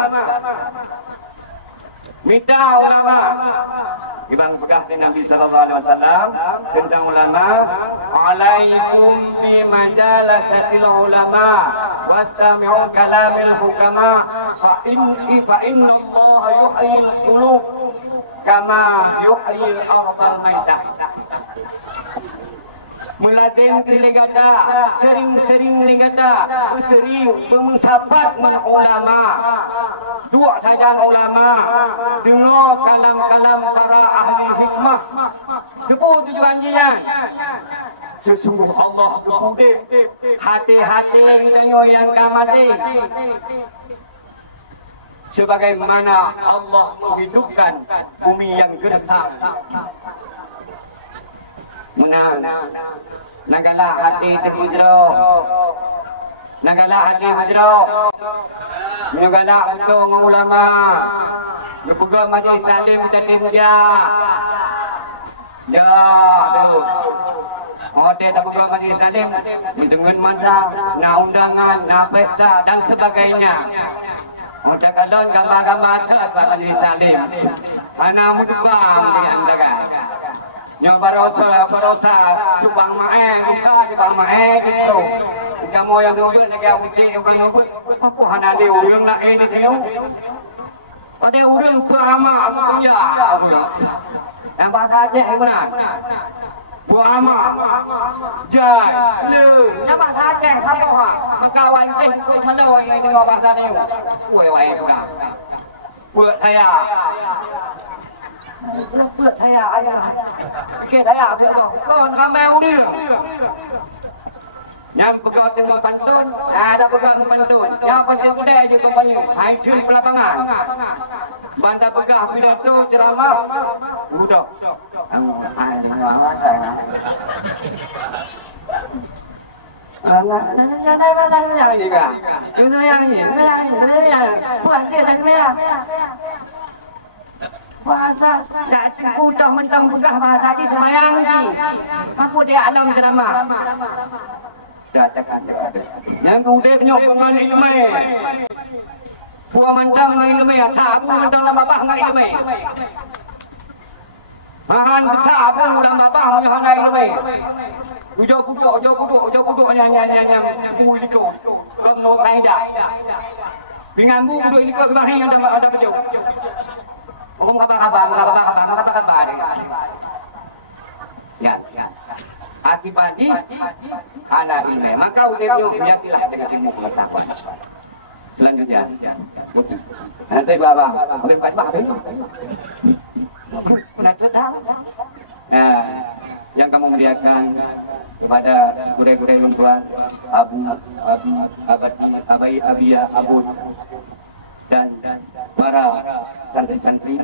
Minta ulama. Ibang pegah Nabi sallallahu alaihi wasallam tentang ulama, alaikum bi majalasatil ulama wastami'u kalamil hukama fa inna Allah yuhyil qulub kama yuhyil ardal maitah. Meladen kelegada, sering-sering legada, sering mensabat ulama. Dua saja ulama, dengar kalam-kalam para ahli hikmah. Itu tujuan dia. Sesungguh Allah berkudir, hati-hati kita yang kamati. Sebagaimana Allah menghidupkan bumi yang gersang. Menang, nagala hati terhijrah, nagala hati hijrah, nagala untuk ulama, juga majlis salim tertim dia, hotel tak juga majlis salim, dengan manda, na undangan, na pesta dan sebagainya. Hotel kalon gambar-gambar sebab majlis salim, anak muda di antara. Yang barosa subang mae gitu. Kamu yang duduk lagi ucap bukan nubut. Apa hanali urang nak ini tiu? Ada urang perama punya. Yang bahasa Aceh benar. Perama. Jai. Le. Yang bahasa Aceh siapa ha? Makawan Aceh mana yang dengar bahasa ni? Wei tu lah. Buat saya. Buat saya ayah. Okey saya tu. Kon ramai dia. Yang pegang tengok pantun, ada pegang pantun. Yang penting kedai juga banyak. Hancur pelapangan. Bandar pegang pidato ceramah. Budak. Bahasa tak utang mentang pegah bahasa di semayang di. Aku dia alam ceramah. Yang udah penyok dengan ilmu. Puan mentang dengan ilmu. Tak aku mentang dalam bapak dengan ilmu. Mahan tak aku dalam bapak dengan ilmu. Ujau kuduk nyanyi bui likut. Kau nak lain dah. Dengan bu kuduk likut kemarin yang ada bejau. Hukum kabar. Ya. Akibatnya anak ini. Maka udah biasilah dengan ilmu pengetahuan. Selanjutnya. Nanti babang. Boleh buat bah. Yang kamu muliakan kepada guru-guru lumpuan Abu, Abia, Abu dan para santri-santri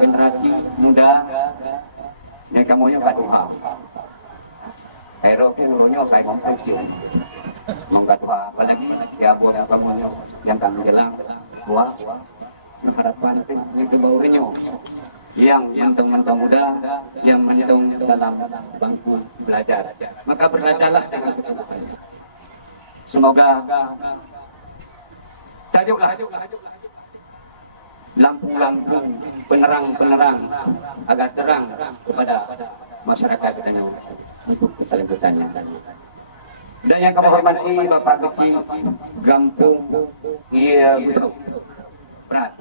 generasi muda yang kamu nyoba doa. Aero purunya kayak mampu mengkat doa apalagi ya buat kamu yang kami jelang doa harapan itu baunya yang mentang-mentang muda yang menyentuh dalam bangku belajar, maka belajarlah dengan kesungguhan. Semoga tajuklah lampu-lampu penerang agar terang kepada masyarakat kita untuk keselamatan. Dan yang kami hormati Bapak Kecil Gampung, iya betul, berat.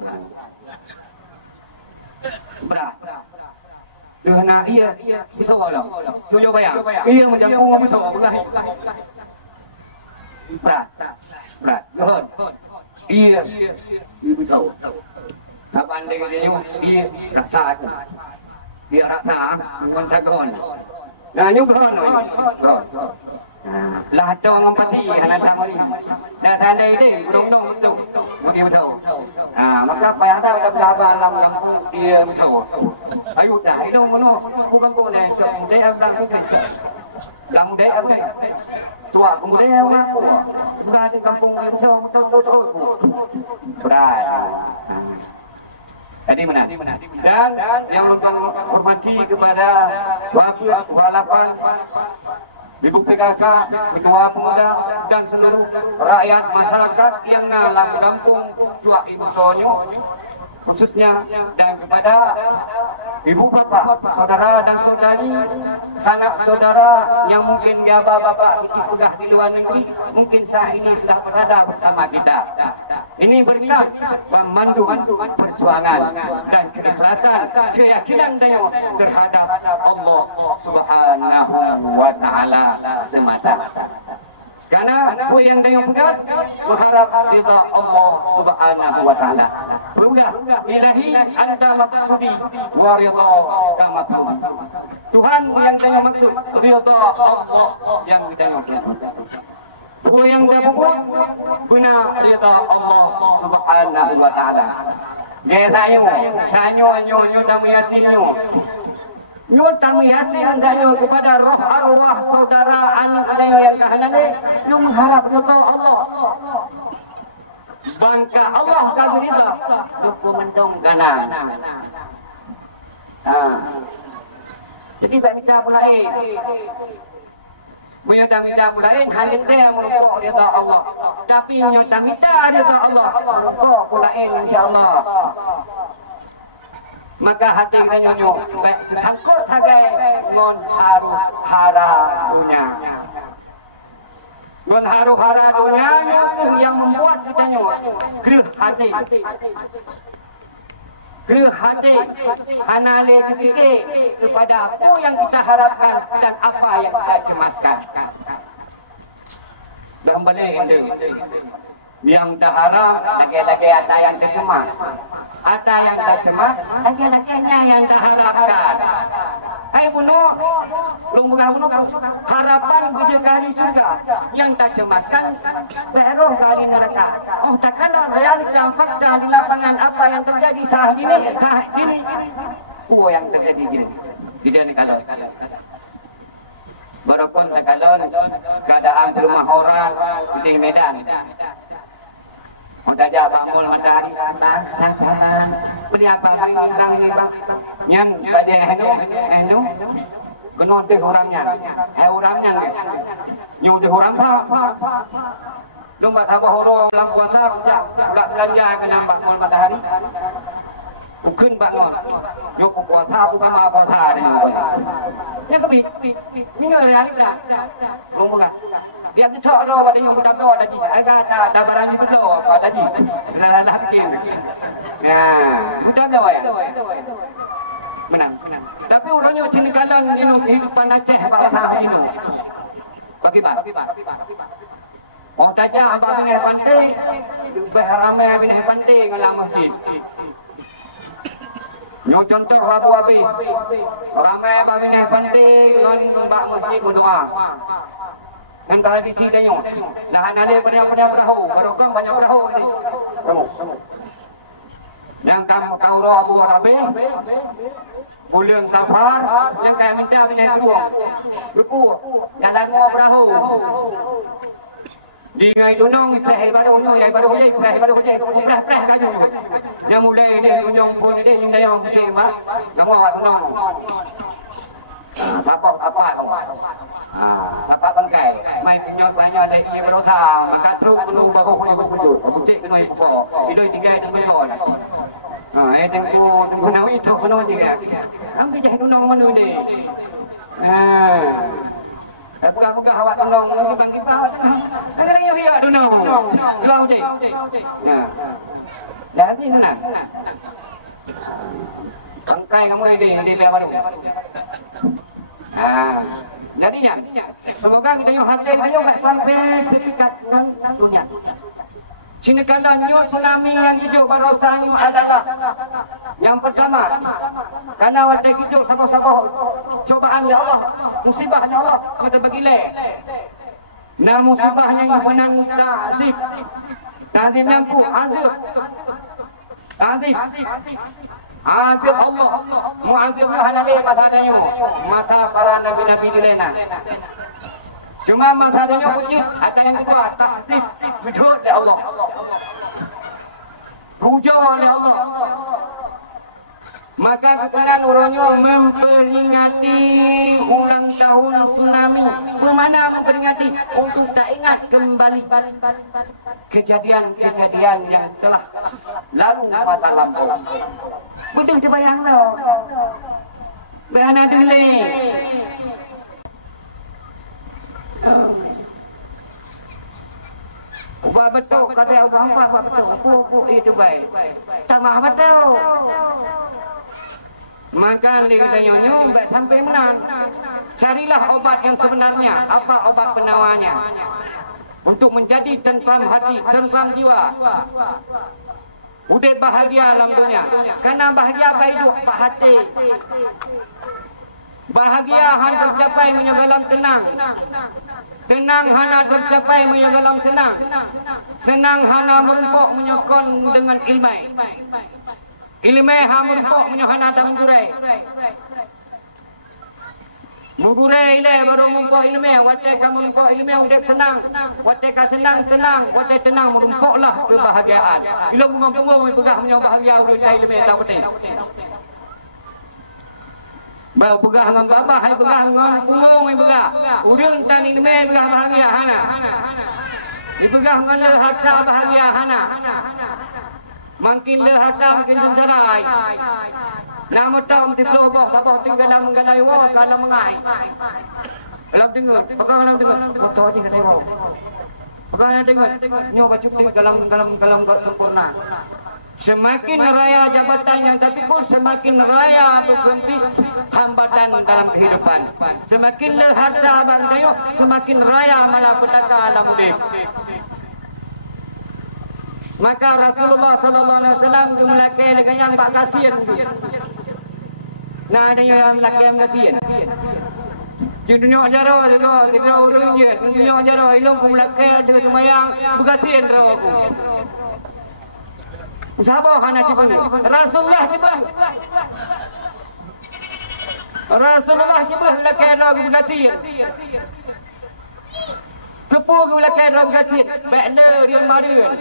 Dengan iya betul kalau tujuh bayar, iya macam bunga betul, berat, betul. Iya, ibu tahu. Kapan dia rasa, dia rasa mencagon. Nah nyugon, lah cong empati anak tahu ni. Dah tanda ini, dong, begitu tahu. Maka apa yang ada dalam kabar dia tahu. Ayo dah, itu bukan boleh cong dia bilang bukan cong. Kamu dia apa? tua kemudian yang aku bukan di kampung yang betul berat. Jadi mana? Dan yang menghormati kepada walapan Ibu PKK, Ketua Pemuda dan seluruh rakyat masyarakat yang dalam kampung Cuak Ibu Sonyo khususnya, dan kepada ibu bapak, saudara dan saudari, sanak saudara yang mungkin ya bapak kuliah di luar negeri, mungkin saat ini sudah berada bersama kita. Ini berkat memandu perjuangan dan keikhlasan, keyakinan Dayo terhadap Allah Subhanahu wa Ta'ala semata. Karena yang Dayo pegang mengharap ridha Allah Subhanahu wa Ta'ala. Pemuda, ilahi anta maksudi wa ridha kamakum. Tuhan yang Dayo maksud, ridha Allah yang Dayo maksud. Yang Dayo buat guna ridha Allah Subhanahu wa Ta'ala. Dia tanya nyo tamu yasinnya. Nyo tamu yasin Dayo kepada roh arwah saudara anak Dayo yang kahanan ni, nyo mengharap ridha Allah. Bangka Allah kami kita dukung mendong kanan. Jadi tak minta pula menyata minta pula halin dia merukuk ridha Allah. Tapi nyata minta ridha Allah merukuk pula insya-Allah. Maka hati kita nyonyo takut tagai ngon haru hara dunia. Ngon haru hara dunia itu yang membuat kita nyonyo gerih hati. Gerih hati, hanale fikir kepada apa yang kita harapkan dan apa yang kita cemaskan. Dan boleh yang tak harap, lagi-lagi ada yang tercemas. Ada yang tercemas, lagi-laginya yang tak harapkan. Hai bunuh, bunuh harapan bujuk kali surga. Yang tak cemaskan, beruh kali neraka. Oh takkanlah realita fakta di lapangan apa yang terjadi saat ini. Yang terjadi gini. Tidak kalau. Barokon Tagalon, keadaan di rumah orang di Medan. Udah aja bangun matahari beri apa bilang ini bang yang tadi enu kenal deh orangnya orangnya nyu deh orang pak lomba tabah orang dalam puasa udah belanja ke nampak bangun matahari bukan bangun nyu puasa bukan apa puasa ini kepi ini realita lomba dia kecok do pada yang muda do tadi agak ada barang itu do tadi lalah bikin nah muda do ya menang tapi orangnya cinikalan hidupan Aceh pada ini bagi pak oh tajah abang ini pandai lebih ramai ini pandai ngalah masjid nyo contoh abu-abi ramai abang ini pandai ngon masjid berdoa. Yang tradisi kayu, lahan ada banyak perahu, barokah banyak perahu ini. Yang kamu tahu roh Abu Rabi, bulan Safar, yang kayak minta bina dua, buku, yang lagu perahu. Di ngai dunong preh barunya, yang baru je, preh kayu. Yang mulai ini dunong pun ini yang yang cek mas, kamu awak dunong. Tapok apa? Tapok bangkai. Mai punya banyak lagi berosa. Maka terus penuh bahu punya berkujur. Kucing kena ibu po. Idoi tiga itu melon. Ini penuh itu penuh juga. Kamu jadi dunong mana ni? Buka awak dunong lagi bangkit awak. Agak lagi hiak dunong. Lau je. Jadi mana? Bangkai kamu ini dia baru. Jadinya semoga kita yang hadir ayo enggak sampai dekat dunia. Cinikalannya tsunami yang hijau barosanya adalah yang pertama karena waktu hijau sabar-sabar cobaan ya Allah, musibahnya Allah kita begile. Nah musibahnya yang benar ta'zib. Ta'zib lampu azab. Ta'zib. Azab Allah, mu'azibnya hanale matanya, mata para nabi-nabi di lena. Cuma masalahnya wujud. Ada yang kedua, tahdid, hidup oleh Allah. Rujuk oleh Allah. Maka kebenaran orangnya memperingati ulang tahun tsunami. Bermana memperingati untuk tak ingat kembali kejadian-kejadian yang telah lalu masa lampau. Betul terbayang loh. Berana dulu. Ubah betul kata orang apa betul. Aku itu baik. Tak maaf betul. Maka katanya baik sampai menang. Carilah obat yang sebenarnya. Apa obat penawarnya? Untuk menjadi tentram hati, tentram jiwa. Udah bahagia dalam dunia. Karena bahagia apa hidup? Pak hati. Bahagia hanya tercapai menyegalam tenang. Tenang hanya tercapai menyegalam senang. Senang hanya merumpuk menyokong dengan ilmai. Ilmai hanya merumpuk menyokong tak mengurai. Mengurai ini baru merumpuk ilmai. Watai kamu merumpuk ilmai udah senang. Watai kau senang tenang. Watai tenang merumpuklah kebahagiaan. Sila bunga-bunga menyebabkan menyokong bahagia udah ilmai tak penting. Bawa pegah dengan babah, hai pegah dengan punggung, hai pegah. Udang tan ini main pegah bahagia hana. Dipegah dengan le harta bahagia hana. Makin le harta makin senjarai. Nama tahu mesti pelobok, sabah tinggal dalam menggalai wah, kalau mengai. Dalam tengok, pegah dalam tengok. Tahu aja kata wah. Pegah dalam tengok. Nyoba cuti dalam sempurna. Semakin raya jabatan yang tapi pun semakin raya berhenti hambatan dalam kehidupan. Semakin harta abang tayo, semakin raya malapetaka dalam hidup. Maka Rasulullah SAW itu melakai dengan yang bak kasihan. Nah ada yang melakai yang kasihan. Di dunia jaro, di dunia urung je, di dunia jaro ilmu melakai dengan semayang berkasihan rawaku. Sahabat hana cipanya. Rasulullah cipah. Rasulullah cipah lakai ragu berkasihan. Kepuh lakai ragu berkasihan. Baiklah dia marian.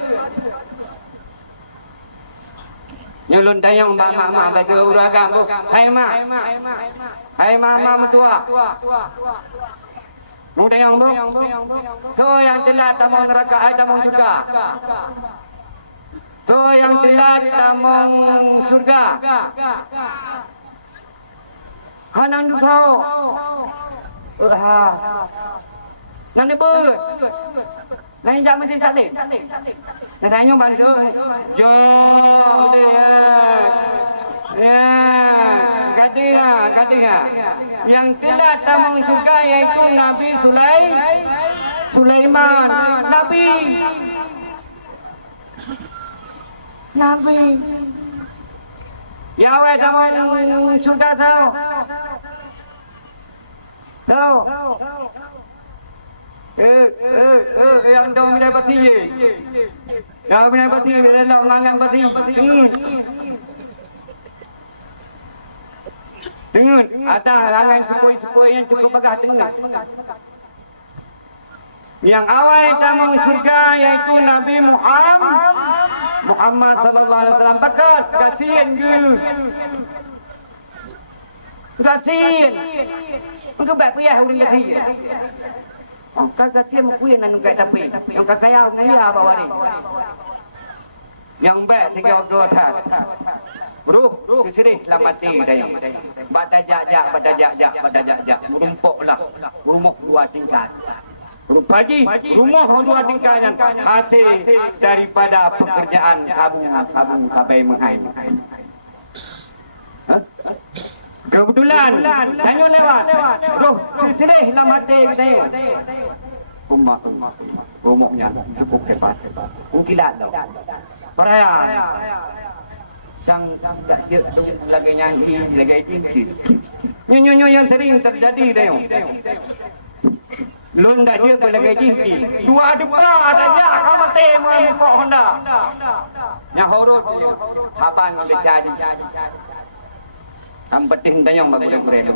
Nyulun tayang mak bagi uragam. Hai mak. Hai mama mertua. Mau tayang bang. So yang telah tamang neraka ai tamang surga. So yang telah tamang surga. Hanang tahu. Nanti ber. Nanti jam mesti tak leh. Nanti bantu. Jo dia. Ya, katiha. Yang telah tamang surga yaitu Nabi Sulaiman. Nabi. Ya weh tamang surga tahu. Yang tahu minat pati. Yang minat pati, minat ngangang pati. Dengar, ada halangan sepoi-sepoi yang cukup bagah dengar. Yang awal tamang surga yaitu Nabi Muhammad sallallahu alaihi wasallam. Bakat kasihan ke? Kasihan. Engkau baik payah urang kasihan. Engkau kasihan mengkuyan anu kai tapi. Engkau kaya ngaya bawa ni. Yang baik tiga orang Ruh kesedih lah mati dah. Badajak. Merumpuklah. Rumah dua tingkat. Pagi rumah dua tingkatan. Hati daripada pekerjaan abu abai menghai. Kebetulan tanya lewat. Ruh kesedih lah mati tengok. Rumahnya cukup hebat. Kilat dah. Peraya. Sang tak je tu lagi nyanyi lagi tinggi. Nyo yang sering terjadi dah. Lon dah je lagi tinggi. Dua depan ada je kau mati mempok Honda. Yang horor saban becari. Tam penting tanyong baguleng-guleng.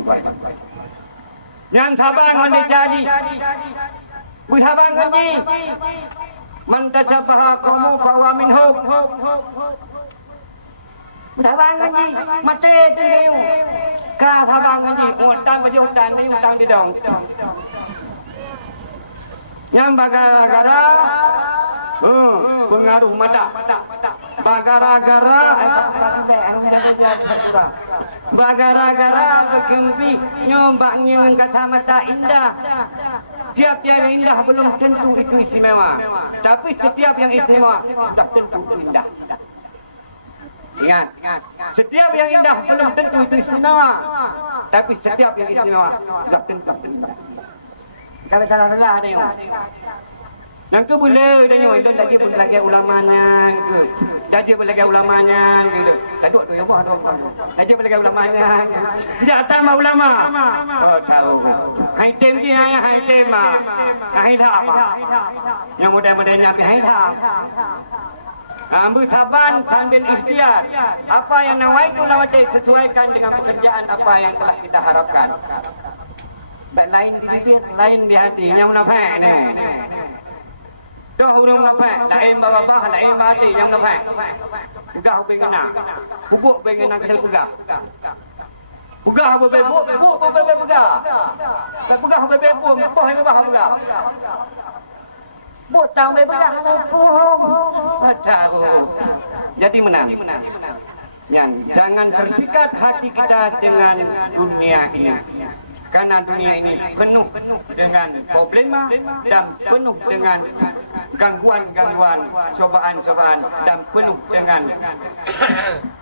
Yang saban becari. Bersahabat ngaji. Man tasyabaha qaumu fa huwa minhum. Bersahabat ngaji. Mati tiu. Ka sahabat ngaji. Utang baju utang ni utang di dong. Yang bagara-gara pengaruh mata. Bagara-gara berkempi nyombaknya kacamata indah. Setiap yang indah belum tentu itu istimewa. Tapi setiap yang istimewa sudah tentu indah. Ingat, setiap yang indah belum tentu itu istimewa. Tapi setiap yang istimewa sudah tentu indah. Kalau salah-salah ada yang yang tu boleh dah nyoy, dan lagi pun lagi ulamanya gitu. Jadi lagi ulamanya gitu. Taduk tu ya bah tu. Jadi lagi ulamanya. Jatah mah ulama. Oh tahu. Hai tem dia ya hai tem mah. Hai dah apa? Yang mudah-mudahnya api hai dah. Ambil saban sambil ikhtiar. Apa yang nawaitu nawati sesuaikan dengan pekerjaan apa yang telah kita harapkan. Baik lain di bibir, lain di hati. Yang munafik ni. Kau hurung munafik, lain bawah, lain hati yang munafik. Pegah pengena. Pupuk pengena kesal pegah. Pegah bebebuk, bebebuk pegah. Pegah bebebuk, poh yang bawah pegah. Botang bebebuk poh. Tahu. Jadi menang. Jangan terpikat hati kita dengan dunia ini. Karena dunia ini penuh dengan problema dan penuh dengan gangguan-gangguan, cobaan-cobaan dan penuh dengan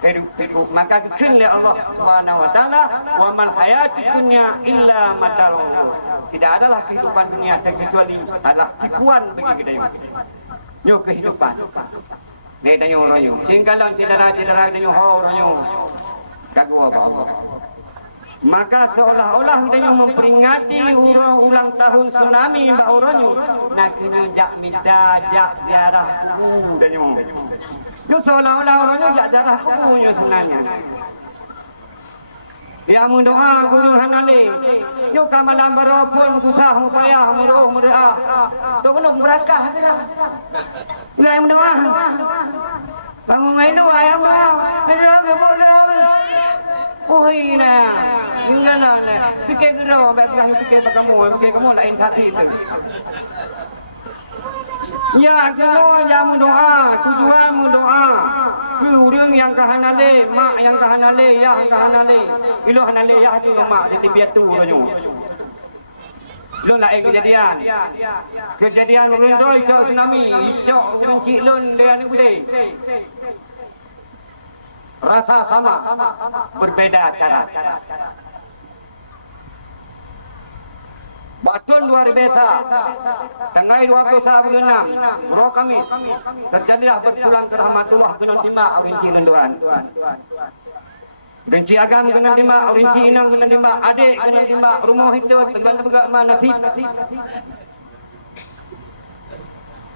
hidup. Maka kekinilah Allah Subhanahu Wa Taala, wa man hayatid dunya illa mata'ul. Tidak adalah kehidupan dunia kecuali adalah tipuan bagi kita ini. Yo kehidupan. Dia tanya orang yo. Singkalan cedera-cedera dia ho orang yo. Gagu apa Allah. Maka seolah-olah dia memperingati ulang tahun tsunami Mbak Oronyo. Nak kena jak minta jak ziarah kubur dia. Yo seolah-olah Oronyo jak ziarah kuburnya sebenarnya. Dia mendoa guru hanale. Yo kamalam berapun susah payah muruh mudah. Tu belum berakah dah. Ngai mendoa. Kamu ngai doa ya Allah. Mendoa ke oh ina, ingatlah ni. Fikir kena, baiklah fikir kamu lain hati itu. Ya, kalau yang mendoa, tujuan mendoa, ke orang yang kahanale, mak yang kahanale, ya kahanale, iloh hanale ya tu mak jadi biatu aja. Lon lain kejadian. Kejadian rundoi cak tsunami, cak kunci lon dia ni boleh. Rasa sama, berbeda cara. Batun luar biasa. Tanggal 21 bulan 6, Bulan Kamis, terjadilah berpulang ke rahmatullah kena timba rinci lenduan. Rinci agam kena timba, rinci inang kena timba, adik kena timba, rumah itu bagaimana nasib.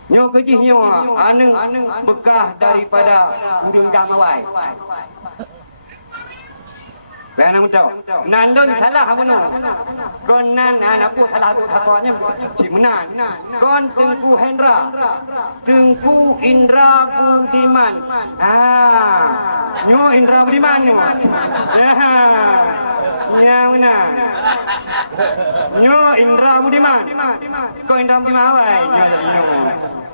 Nyo kejih nyo aneng bekah daripada udung gamawai. Bagaimana tahu? Nandon salah mana? Konan anak pun salah tu takonya cik menan. Kon Tengku Hendra, Tengku Indra Budiman. Nyo Indra Budiman nyo. Ya mana? Nyo Indra Budiman. Ko Indra Budiman awai nyo.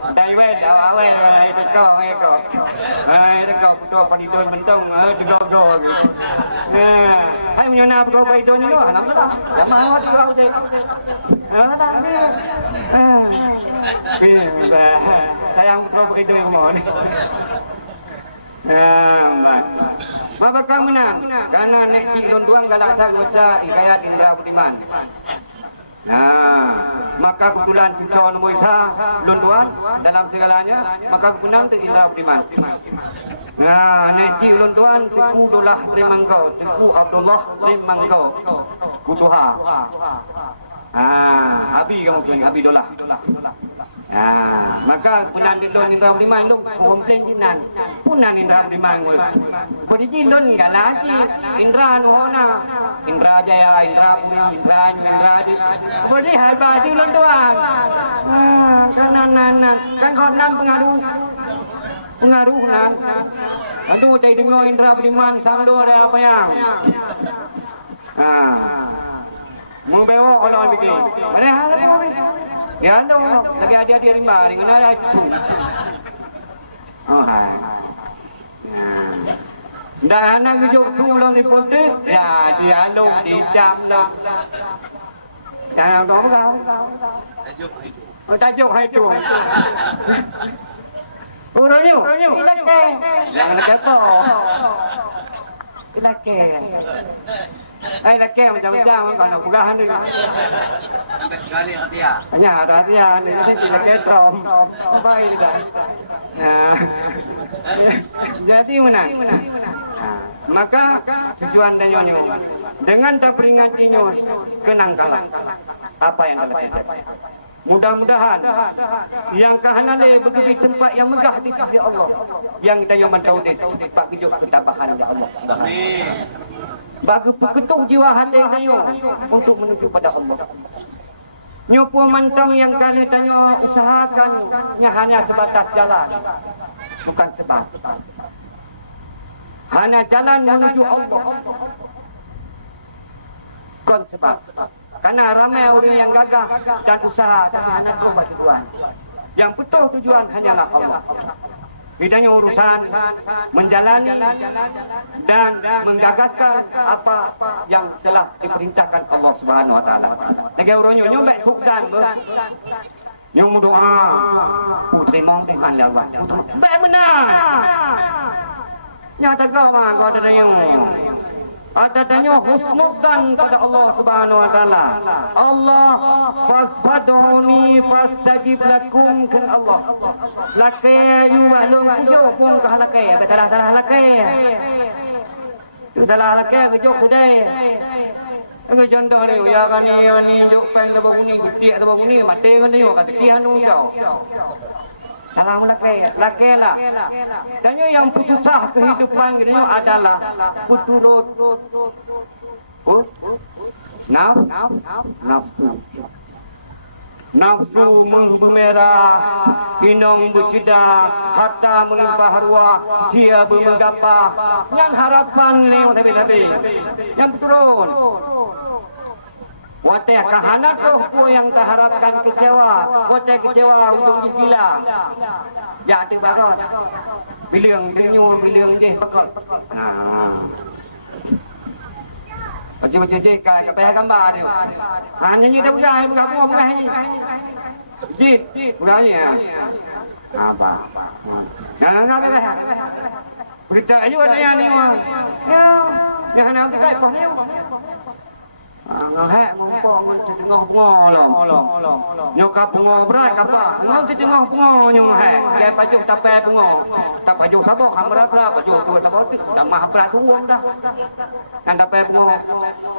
Dari wei awai itu kau. Itu kau putus panditun bentong degau-degau gitu. Hai menyona berapa itu ni loh, alhamdulillah. Lama awak kau je. Alhamdulillah. Sayang berapa itu yang mohon. Apa kamu menang? Karena nek cik londuang galak sagoca ikayat Indra Budiman. Maka kebetulan kita nombor isa londuan dalam segalanya, maka menang tu Indra Budiman. Nek cik londuan Teku Abdullah terima engkau, Teku Abdullah terima engkau. Kutuha. Abi kamu punya abi dolah. Maka punan dindon Indra Budiman lu komplain jinan. Punan Indra Budiman lu. Podi jindon galaji Indra nuhona. Indra Jaya, Indra Bumi, Indra Di. Podi hebat ulun doang. Kan kau nan pengaruh nan. Antu cai dengar Indra Budiman samdo ada apa yang. Mau bawa kalau begini. Mana hal apa? Ya anda lagi ada di rimba dengan ada itu. Hai. Dah anak hidup tu long di pondok. Ya dia long di jam dah. Jangan ngomong kau. Tajuk hai tu. Uronyo. Ilake. Jangan kata. Ilake. Ai laki macam-macam kalau pegahan dia. Kali hati ya. Ya, hati-hati ni mesti laki trom. Baik dah. Jadi mana? Maka tujuan dan nyonya dengan terperingatinya kenangkalan apa yang dilakukan. Mudah-mudahan yang kahanan dia begitu tempat yang megah di sisi Allah. Yang kita yang mentau dia tempat kejut ketabahan ya Allah. Amin. Bagi peketuk jiwa hati saya untuk menuju pada Allah. Nyopo mantang yang kali tanya usahakan hanya sebatas jalan, bukan sebab. Hanya jalan menuju Allah. Bukan sebab. Karena ramai orang yang gagah dan usaha tapi hanya cuma tujuan. Yang betul tujuan hanyalah Allah. Bidangnya urusan menjalani dan menggagaskan apa yang telah diperintahkan Allah Subhanahu Wa Taala. Lagi orangnya nyobek sultan nyom doa putri mong Tuhan lawan. Baik benar. Nyata kau ada yang adanya husnudzan pada Allah Subhanahu Wa Taala. Allah fasfaduni fastajib lakum kan Allah. Lakai you balong kujok pun kah lakai, salah lakai. Tu salah lakai kujok kudai. Enggak contoh ni, ya kan ni jok peng apa bunyi gede apa bunyi mati kan ni kata kian nu kau. Salah lakai lah. Tanya yang susah kehidupan gitu adalah kuturut. Nafsu bermerah, inong berceda, harta melimpah ruah, sia bermenggapah. Yang harapan ni tapi yang turun. Watai kahanak rohku yang tak harapkan kecewa. Watai kecewa ujung gila. Ya tu bagot. Bilang je bagot. Macam-macam je kai kapal gambar dia. Hanya ni dah bukan bukan ni. Jit, bukan ni. Apa? Jangan apa. Berita aja ada ni mah. Ya nak dekat kau ni. Ngahak mumpung tengah-tengah nyokap bunga berat apa ngau tengah-tengah nyongahak dia pajuk tapai bunga tak pajuk sabok hamrat pula pajuk tu tak boleh dah mah berat tuang dah kan tapai bunga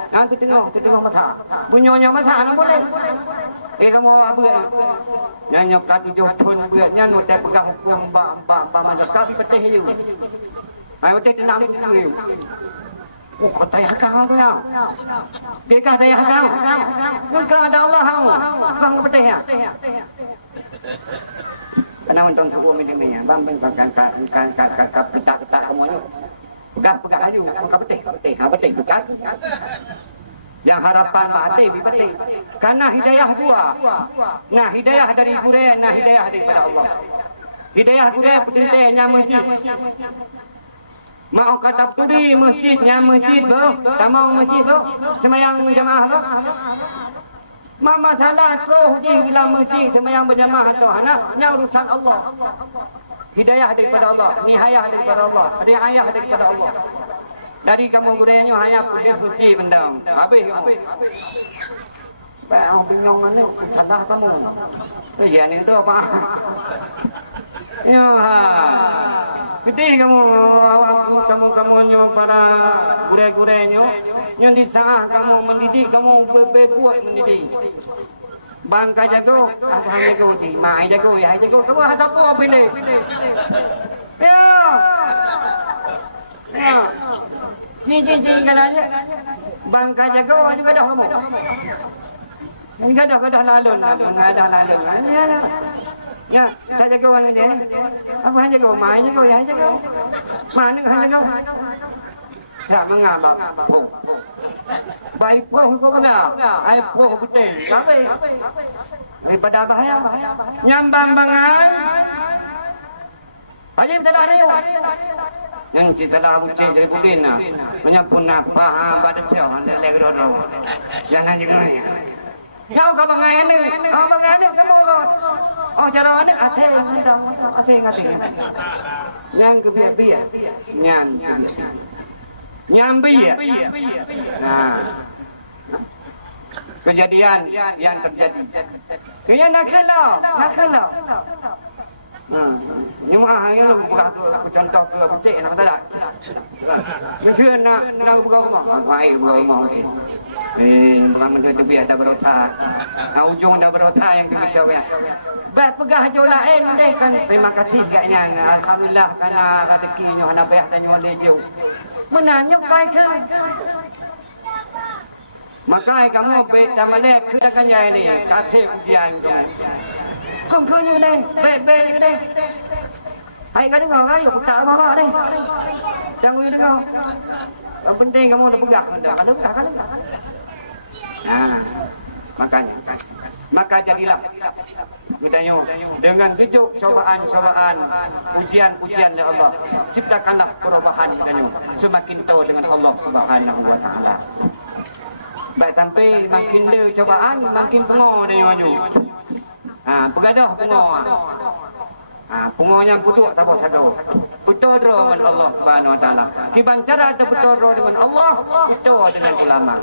kan tengah mata bunyonya mata nak boleh kamu apa nyokap tujuh tahun buatnya nu tak pegang mbak masa kami petih you ai petih tenang you. Kau tayar kau tu ya? Dia kah tayar kau? Engkau ada Allah kau betih ya? Kenapa tuan tu macam ni? Bang kan ketak kamu ni. Pegang kayu, kau betih bukan? Yang harapan mati betih. Karena hidayah dua. Nah hidayah dari Qur'an, nah hidayah daripada Allah. Hidayah Qur'an pentingnya masjid. Mau kata tu di masjidnya masjid bro, tak mau masjid bro, semayang jemaah bro. Mama salah kau je dalam masjid semayang berjemaah tu, hanya urusan Allah. Hidayah daripada Allah, nihayah daripada Allah, riayah daripada Allah. Dari kamu budayanya hanya puji bendam, habis kamu. Bang bingung ni, salah kamu. Ya ni tu apa? Ya, gede kamu para gure-gurenya, yang di sana kamu mendidik, kamu berbuat mendidik. Bangka jago, abang jago, mai jago, ya jago, kamu ada apa pilih? Ya, cincin kalanya, bangka jago, juga dah kamu. Enggak dah lalun, ya, saya jago orang ini. Apa jago, mai jago, ya jago, mana jago? Saya mengapa? Baik pun mengal, ai pun betul. Tapi daripada bahaya, nyambang bangan. Aje telah dia. Yang cerita lah bucin jadi kulina, menyapun apa pada cewek anda legrono. Jangan juga ni. Kau kau bangai ni, kamu kau. Oh cara anda ate ngati. Yang kebiak-biak, nyambi ya. Nah, kejadian yang terjadi. Kaya nak kalau. Nhưng mà hai cái aku contoh ke aku cek nak tak? Mungkin nak ngomong, mai ngomong. Bukan menjadi tepi ada berota. Ujung ada berota yang dibicau ya. Baik pegah jauh lain deh kan. Terima kasih kayaknya. Alhamdulillah karena rezekinya hana bayar dan nyawa dia. Menanya kai ke? Maka kamu beta malek kedakan ya ini. Kasih ujian kamu. Không cứ như đây, về như đây. Hay cái đứng ngồi cái dục trợ bao họ đây. Trang nguyên đứng không? Ở bên trên kamu udah pegang, udah kadang. Nah, maka jadilah mitanya dengan tujuh cobaan, ujian ya Allah. Ciptakanlah perubahan mitanya. Semakin tahu dengan Allah Subhanahu wa taala. Baik sampai makin le cobaan, makin pengor dia maju. Pegadah pengor. Pengonya puduk tak apa tahu. Betul dengan Allah Subhanahu wa taala. Kiban cara ada betul dengan Allah, itu dengan ulama.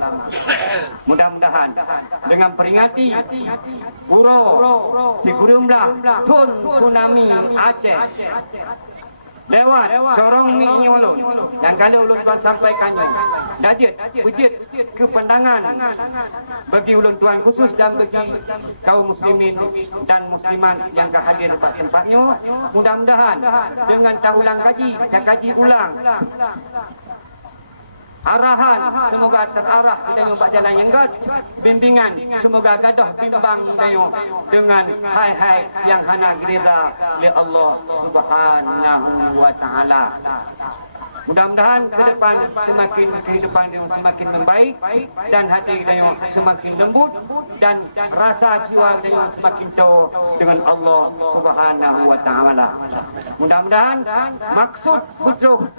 Mudah-mudahan dengan peringati guru di Gurumlah Tun tsunami Aceh. Lewat sorong minyak ulun yang kalau ulun tuan sampaikannya wujud kepandangan bagi ulun tuan khusus dan bagi kaum muslimin dan muslimat yang hadir di tempatnya. Mudah-mudahan dengan tahulang kaji ulang arahan semoga terarah kita nampak jalan yang gad, bimbingan semoga gadah bimbang dengan hai yang hana gerida li Allah Subhanahu wa taala. Mudah-mudahan ke depan kehidupan dia semakin membaik dan hati dia semakin lembut dan rasa jiwa dia semakin tahu dengan Allah Subhanahu wa taala. Mudah-mudahan maksud betul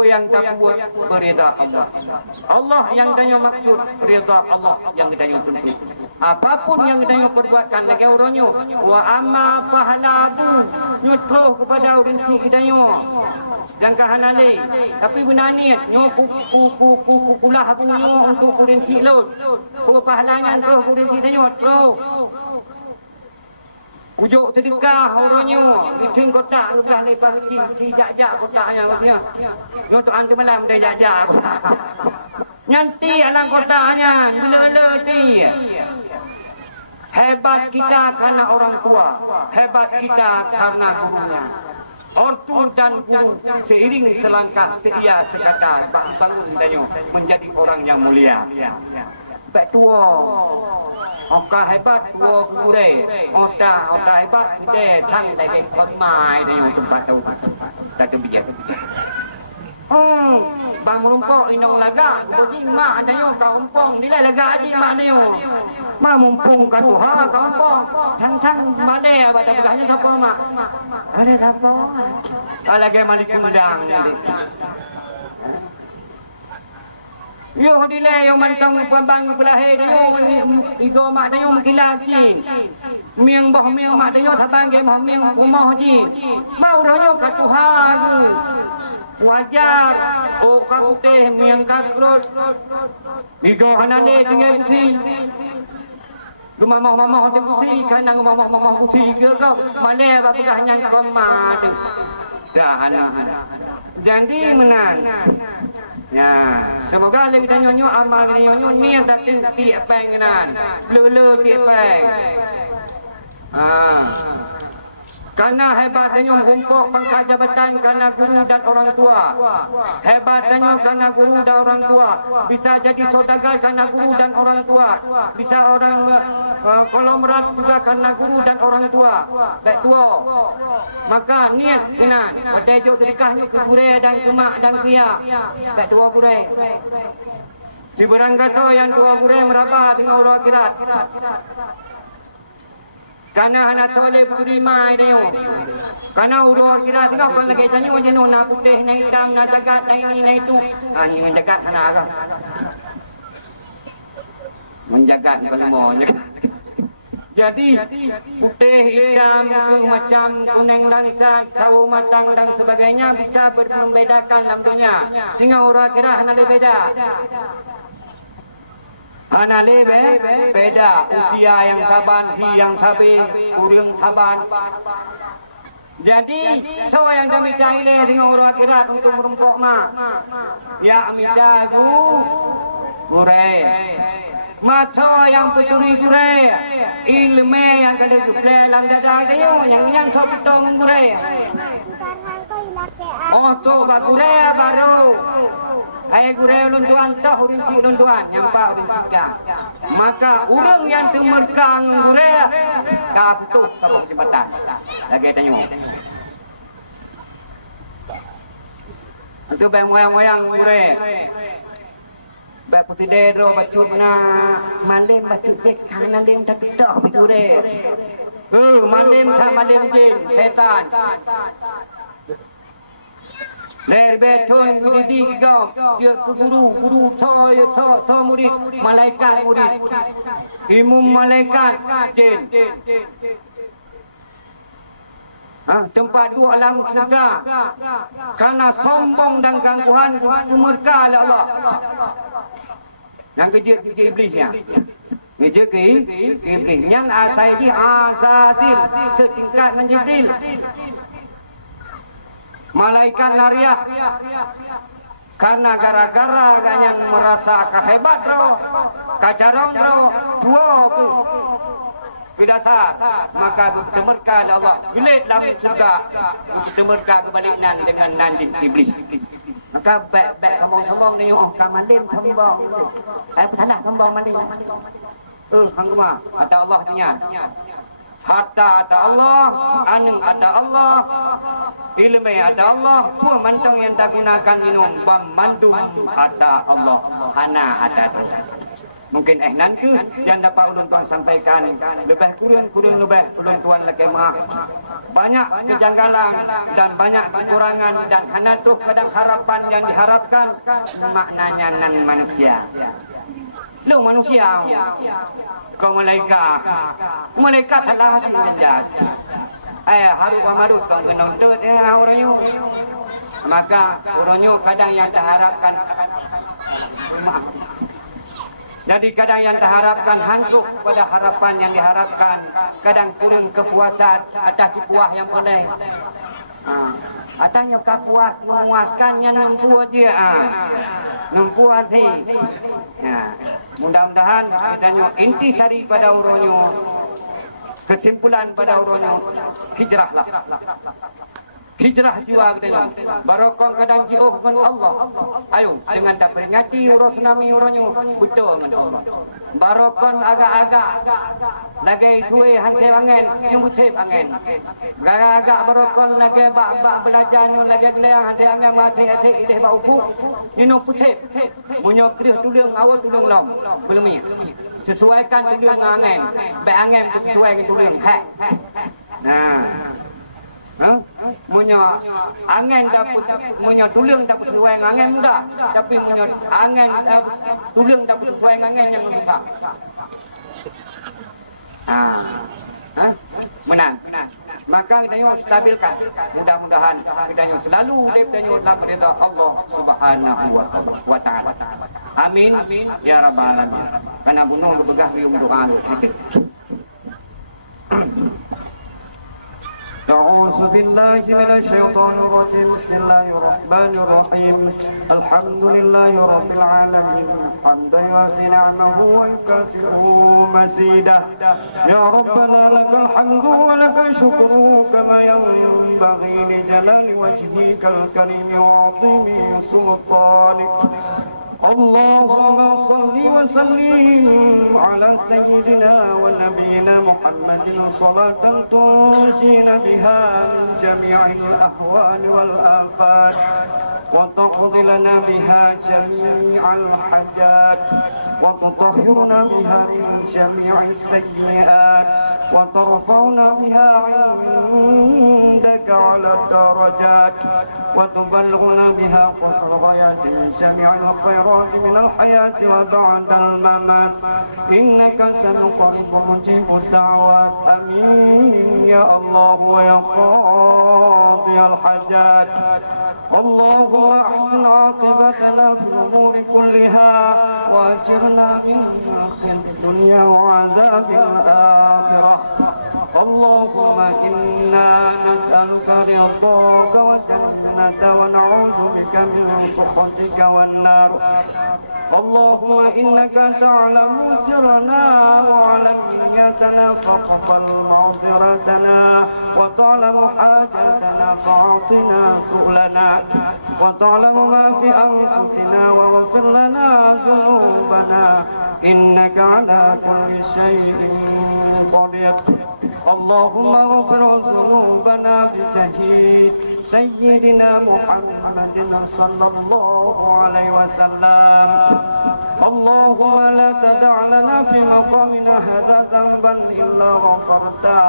yang tak buat merida Allah. Allah yang dia maksud rida Allah yang kita tuntut. Apapun yang kita perbuatkan lagi orangnya wa amma pahlabu nyutro kepada orang kita yang kahanale tapi benani nyo kulah punyo untuk kurinci lot pahalangan tu kurinci nyo tro ujuk sedekah orangnya itu kotak lepas lepas jak kotaknya maksudnya nyo tu antu malam dia jak nyanti alang kotaknya bela ti. Hebat kita karena orang tua, hebat kita karena gurunya. Ortu dan guru seiring selangkah sedia sekata bangun danyo menjadi orang yang mulia. Baik tua, orang hebat tua guru orang hebat sudah tang dari pemai danyo tempat tahu tak bijak. Bang rumpok inong laga, budi mak danyo kaumpong nilai laga aji mak danyo. Ma mumpung kan ha kaumpong tang made pada belahnya siapa mak. Ada siapa? Lagi malik sumedang ni. Yo dile yo mantang pambang belahe dia igo mak dia mengkilaci. Miang boh miang mak dia thabang ge miang umah ji. Mau ronyo ka Tuhan. Wajar kaputih miang kakrut. Igo hanane dengan budi. Gemamah-mamah tu putih kana gemamah-mamah putih ke kau. Mana bakal hanya kau madu. Dah anak. Jadi menang. Ya, semoga lagi nyonyo amal nyonyo ni tak tiap pengenan. Lulu tiap peng. Karena hebatnya humpuk pangkat jabatan karena guru dan orang tua. Hebatnya karena guru dan orang tua. Bisa jadi saudagar karena guru dan orang tua. Bisa orang konglomerat juga karena guru dan orang tua. Baik tua. Maka niat inan. Berdejuk sedekahnya ke gure dan ke mak dan ke ya. Baik tua gure. Si barang kata yang tua gure meraba dengan orang akhirat. Karena anak soleh berdimai dia. Karena urut kira tiga orang lagi tanya macam mana nak putih, nak hitam, nak jagat, nak ini, nak itu. Ini menjagat anak agak. Menjagat kalau mau jagat. Jadi putih, hitam, macam kuning langsat, tahu matang dan sebagainya bisa membedakan dalam dunia. Sehingga orang kira anak lebih beda. Anak lebih beda usia yang saban, yang sabi, kurang saban. Jadi, so yang kami cari dengan orang akhirat untuk merumpok mak. Ya amida gure. Mata yang pencuri gure. Ilmu yang kena duple dalam dada dia. Yang so pitong gure. Oh, coba gure baru. Ayah gure ulun tuan tahu rinci ulun tuan nyampak rincikan. Maka urang yang temerkang gure ka betul kabang jembatan. Lagi tanya. Untuk moyang-moyang gure. Baik putih dero bacut na malim bacut jek kanan dem tak betul gure. Malim ka malim jin setan. Ler betul didik kau dia ke guru to murid malaikat murid imam malaikat jin tempat dua alam surga karena sombong dan gangguan murka oleh Allah yang kerja iblisnya kerja ke iblis yang asal di azasil setingkat dengan Jibril. Malaikat nariah karena gara-gara yang merasa kehebat roh kacarong roh dua ku bidasar maka ditemerka Allah bilik dalam surga ditemerka kebalikan dengan nanti iblis maka baik sombong-sombong ni oh kamandim sombong salah sombong mandim hangma atau Allah punya hatta ada Allah, anu ada Allah, ilmu ada Allah, pun mantong yang tak gunakan minum, pemandum ada Allah, hana ada Allah. Mungkin nanti yang dapat ulun tuan sampaikan lebih kurang lebih ulun tuan lagi mah banyak kejanggalan dan banyak kekurangan dan hana tuh kadang harapan yang diharapkan maknanya nan manusia. Lu manusia. Kau malaikat salah hati menjadi. Harus kau kena untuk orangnya. Maka orangnya kadang yang terharapkan. Jadi kadang yang terharapkan hancur pada harapan yang diharapkan. Kadang kurang kepuasan atas puas yang boleh. Atanya kepuas memuaskan yang nempuh dia. Nempuh hati. Mudah-mudahan adanya intisari pada orangnya, kesimpulan pada orangnya, hijrahlah. Hijrah jiwa katanya. Barokah kadang jiwa bukan Allah. Ayo dengan tak peringati urus nami orangnya betul dengan Allah. Barokah agak-agak lagi tuai hantai angin, nyumbut angin. Agak-agak barokah lagi bak belajarnya lagi keliang hantai angin mati ideh bau puk. Nyunuh putih. Punya kerih tulang awal tulang long. Belum ni. Sesuaikan tulang angin. Baik angin sesuai dengan tulang. Nah. Punya angin dapat punya tulang dapat sesuai dengan angin mudah. Tapi punya angin tulang dapat sesuai dengan angin yang besar. Menang. Maka kita stabilkan. Mudah-mudahan kita selalu kita dalam perintah Allah Subhanahu wa taala. Amin ya rabbal alamin. karena bunuh begah biung doa hadir. أعوذ بالله من الشيطان الرجيم بسم الله الرحمن الرحيم الحمد لله رب العالمين حمدا يوافي نعمه ويكافئه مزيدا يا ربنا لك الحمد ولك الشكر كما ينبغي لجلال وجهك الكريم وعظيم سلطانك اللهم صل وسلم على سيدنا ونبينا محمد صلاة تنجينا بها من جميع الأهوال والآفات وتقضي لنا بها جميع الحاجات وتطهرنا بها من جميع السيئات وترفعنا بها عندك على الدرجات وتبلغنا بها قصر الغايات من جميع الخيرات من الحياة وبعد الممات إنك سميع قريب مجيب الدعوات آمين يا الله ويا قاضي الحاجات اللهم أحسن عاقبتنا في الأمور كلها وأجرنا من خزي الدنيا وعذاب الآخرة اللهم إنا نسألك رضاك والجنة ونعوذ بك من سخطك والنار اللهم إنك تعلم سرنا وعلانيتنا فاقبل معذرتنا وتعلم حاجتنا فأعطنا سؤلنا وتعلم ما في أنفسنا واغفر لنا ذنوبنا إنك على كل شيء قدير اللهم اغفر ذنوبنا بجاه سيدنا محمد صلى الله عليه وسلم اللهم لا تدع لنا في مقامنا هذا ذنبا إلا غفرته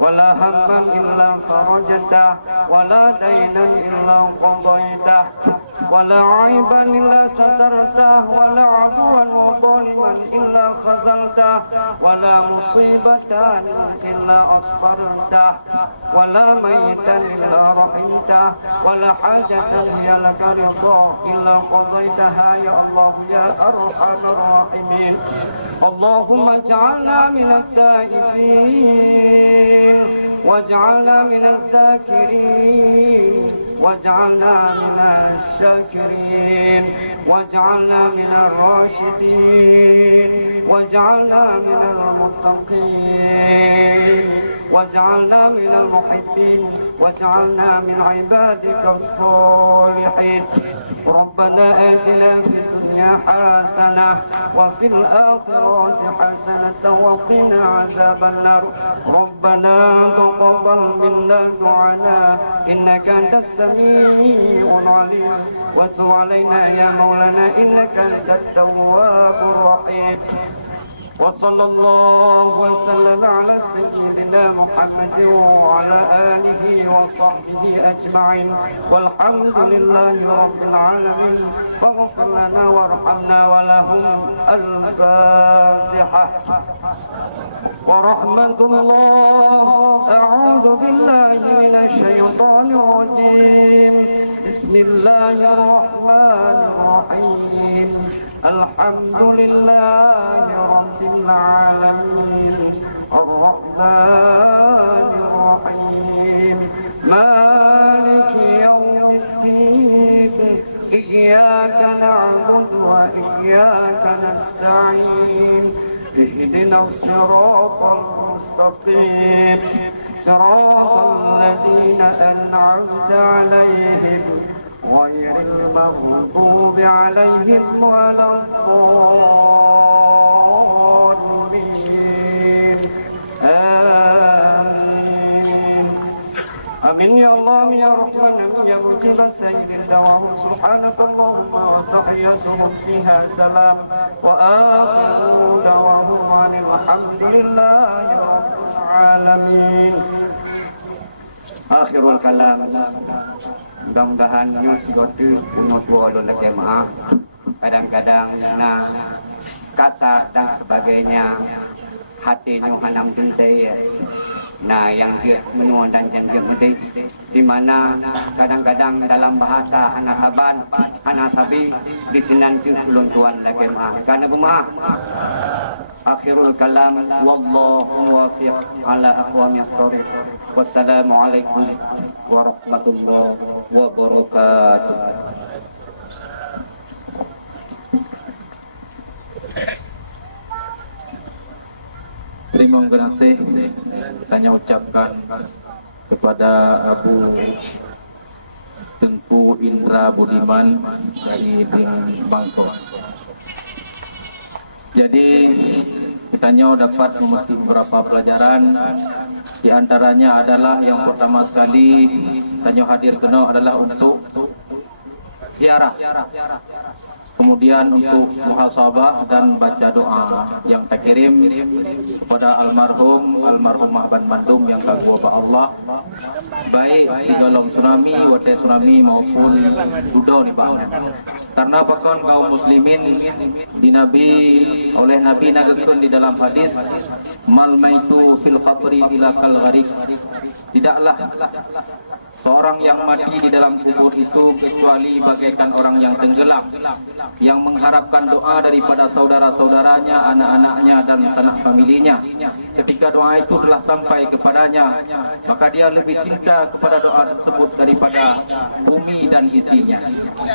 ولا هما إلا فرجته ولا دينا إلا قضيته ولا عيبا إلا سترته ولا عدوا وظالما إلا خذلته ولا مصيبة إلا أصبرته ولا ميتا إلا رحمته ولا حاجة هي لك رضا إلا قضيتها يا الله يا أرحم الراحمين اللهم اجعلنا من التائبين واجعلنا من الذاكرين واجعلنا من الشاكرين واجعلنا من الراشدين واجعلنا من المتقين واجعلنا من المحبين واجعلنا من عبادك الصالحين ربنا آتنا في الدنيا حسنة وفي الآخرة حسنة وقنا عذاب النار ربنا تقبل منا دعانا إنك أنت السميع العليم وتب علينا يا مولانا إنك أنت التواب الرحيم وصلى الله وسلم على سيدنا محمد وعلى آله وصحبه أجمعين والحمد لله رب العالمين فاغفر لنا وارحمنا ولهم الفاتحة ورحمة الله أعوذ بالله من الشيطان الرجيم بسم الله الرحمن الرحيم الحمد لله رب العالمين الرحمن الرحيم مالك يوم الدين إياك نعبد وإياك نستعين اهدنا الصراط المستقيم صراط الذين أنعمت عليهم غير المغضوب عليهم ولا الضالين آمين آمين يا الله يا رحمن يا مجيب السيد الدوام سبحانك اللهم وتحياتهم فيها سلام وآخر دعواهم عن الحمد لله رب العالمين Akhirul kalam. Mudah-mudahan yuk sigotu umur dua lulak jemaah. Kadang-kadang na kasar dan sebagainya hati nyu hanam juntai Nah, yang dia menua dan janji penting di mana kadang-kadang dalam bahasa anak saban, anak sabi di sinan ulun tuan lagi maaf. Karena bermaaf. Akhirul kalam wallahu muwaffiq ala aqwamit thoriq. Wassalamualaikum warahmatullahi wabarakatuh. Terima kasih tanya ucapkan kepada Abu Tengku Indra Budiman dari Bangkok. Jadi kita dapat mengerti beberapa pelajaran. Di antaranya adalah yang pertama sekali tanya hadir kena adalah untuk ziarah. Kemudian untuk muhasabah dan baca doa yang terkirim kepada almarhumah Ban Mandum yang kagum Allah, baik di dalam tsunami, wadah tsunami maupun budo di bawah. Karena pakon kaum muslimin oleh Nabi nagakan di dalam hadis, mal maitu fil qabri ila kal gharib. Tidaklah seorang yang mati di dalam kubur itu kecuali bagaikan orang yang tenggelam, yang mengharapkan doa daripada saudara-saudaranya, anak-anaknya dan sanak familinya. Ketika doa itu telah sampai kepadanya, maka dia lebih cinta kepada doa tersebut daripada bumi dan isinya.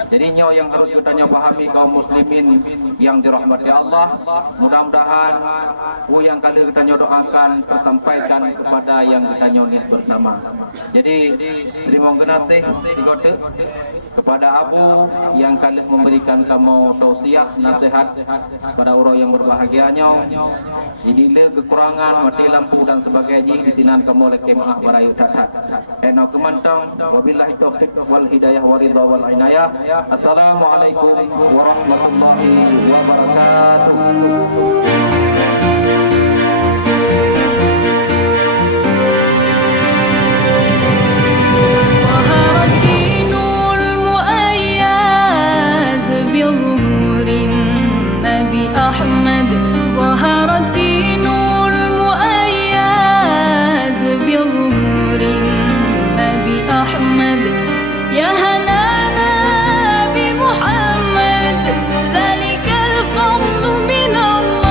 Jadi yang harus kita pahami kaum muslimin yang dirahmati Allah, mudah-mudahan yang kali kita doakan tersampaikan kepada yang kita nyonis bersama. Jadi terima kasih kepada Abu yang kali memberikan kamu tausiah nasihat pada orang yang berbahagianya. Jadi kekurangan mati lampu dan sebagainya di sinan kamu oleh kemah barayu tatat. Eno kemantang wabillahi taufiq wal hidayah wa ridha wal inayah. Assalamualaikum warahmatullahi wabarakatuh. أحمد ظهر الدين المؤيد بظهور النبي أحمد يا هنانا بمحمد ذلك الفضل من الله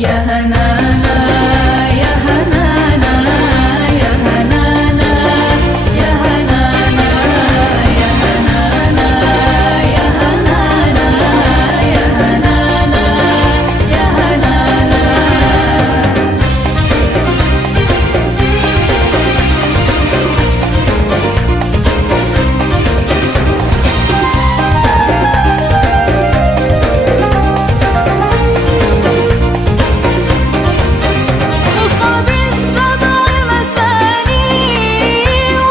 يا هنانا يا هنانا يا هنانا يا هنانا يا هنانا يا هنانا يا هنانا يا هنانا خص بالسبع مثاني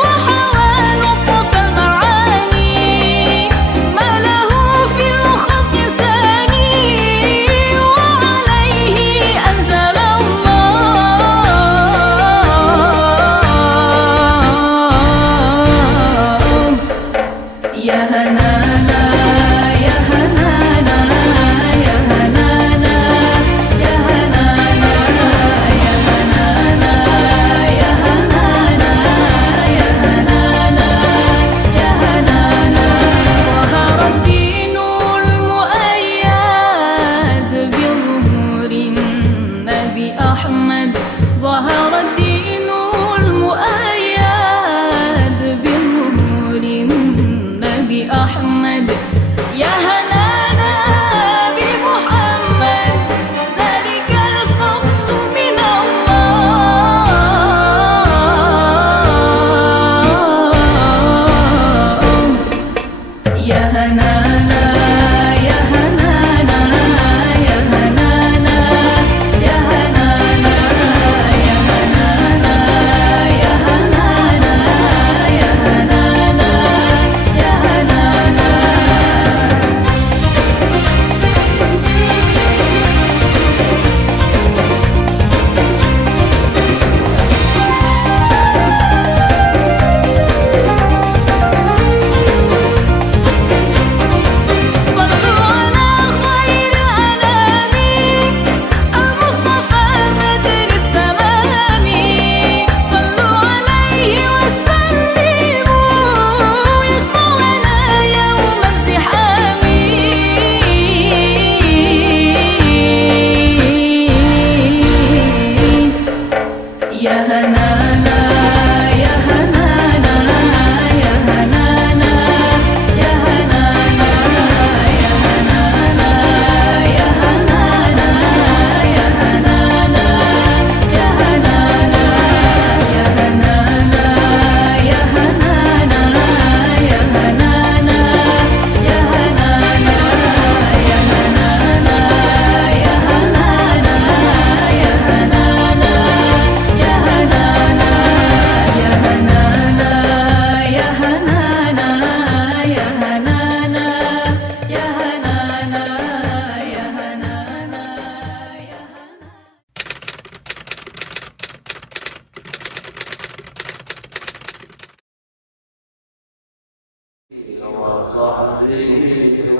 وحوى لطف معاني ما له في الخط ثاني وعليه أنزل الله يا هنانا يا هنانا يا هنانا يا هنانا يا هنانا يا هنانا يا هنانا يا هنانا ظهر الدين المؤيد بظهور النبي أحمد ظهر الدين المؤيد بظهور النبي أحمد يا هنانا بمحمد ذلك الفضل من الله يا هنانا يا هنانا يا هنانا يا هنانا يا هنانا يا هنانا يا هنانا يا هنانا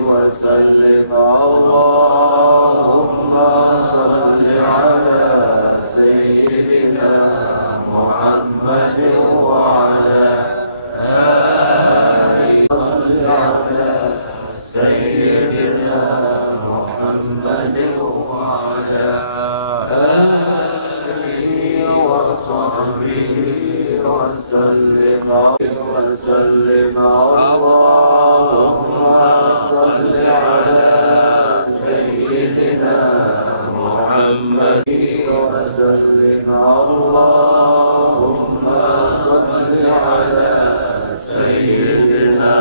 وسلم اللهم صل على سيدنا محمد وعلى آله صل على سيدنا محمد وعلى آله وصحبه وسلم اللهم صل على سيدنا محمد وسلم اللهم صل على سيدنا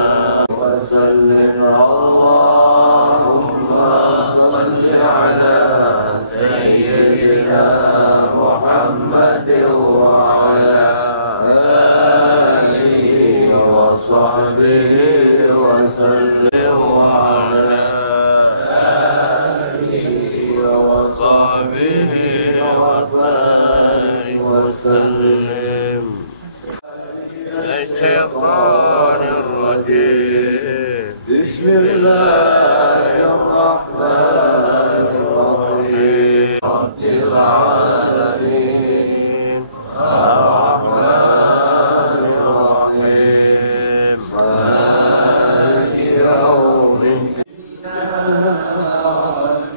وسلم اللهم صل على سيدنا محمد وعلى آله وصحبه وسلم وعلى آله وصحبه وسلم. الشيطان الرجيم. بسم الله الرحمن الرحيم. رب العالمين الرحمن الرحيم مالك يوم الدين.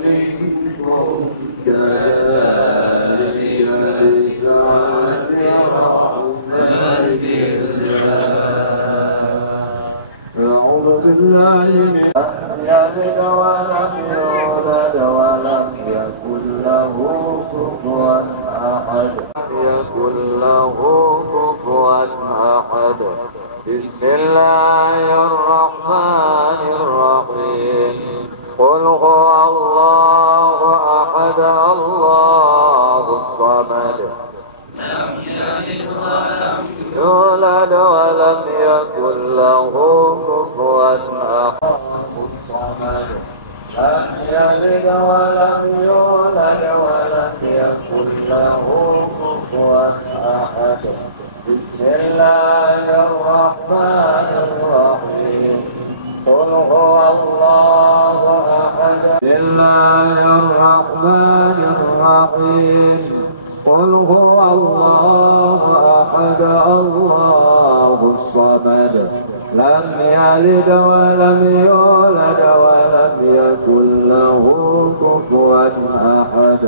منكم كذلك بسعة رحمة الله. أعوذ بالله من يلد ولم يولد ولم يكن له كفوا أحد. يكن له كفوا أحد. بسم الله الرحمن الرحيم. قل هو الله أحد الله الصمد. لم يلد ولم يولد ولم يكن له كفوا أحد. الصمد. لم يلد ولم يولد ولم يكن له كفوا أحد. بسم الله الرحمن الرحيم. قل هو الله أحد. بسم الله الرحمن الرحيم. قل هو الله أحد الله الصمد. لم يلد ولم يولد ولم يكن له كفوا أحد.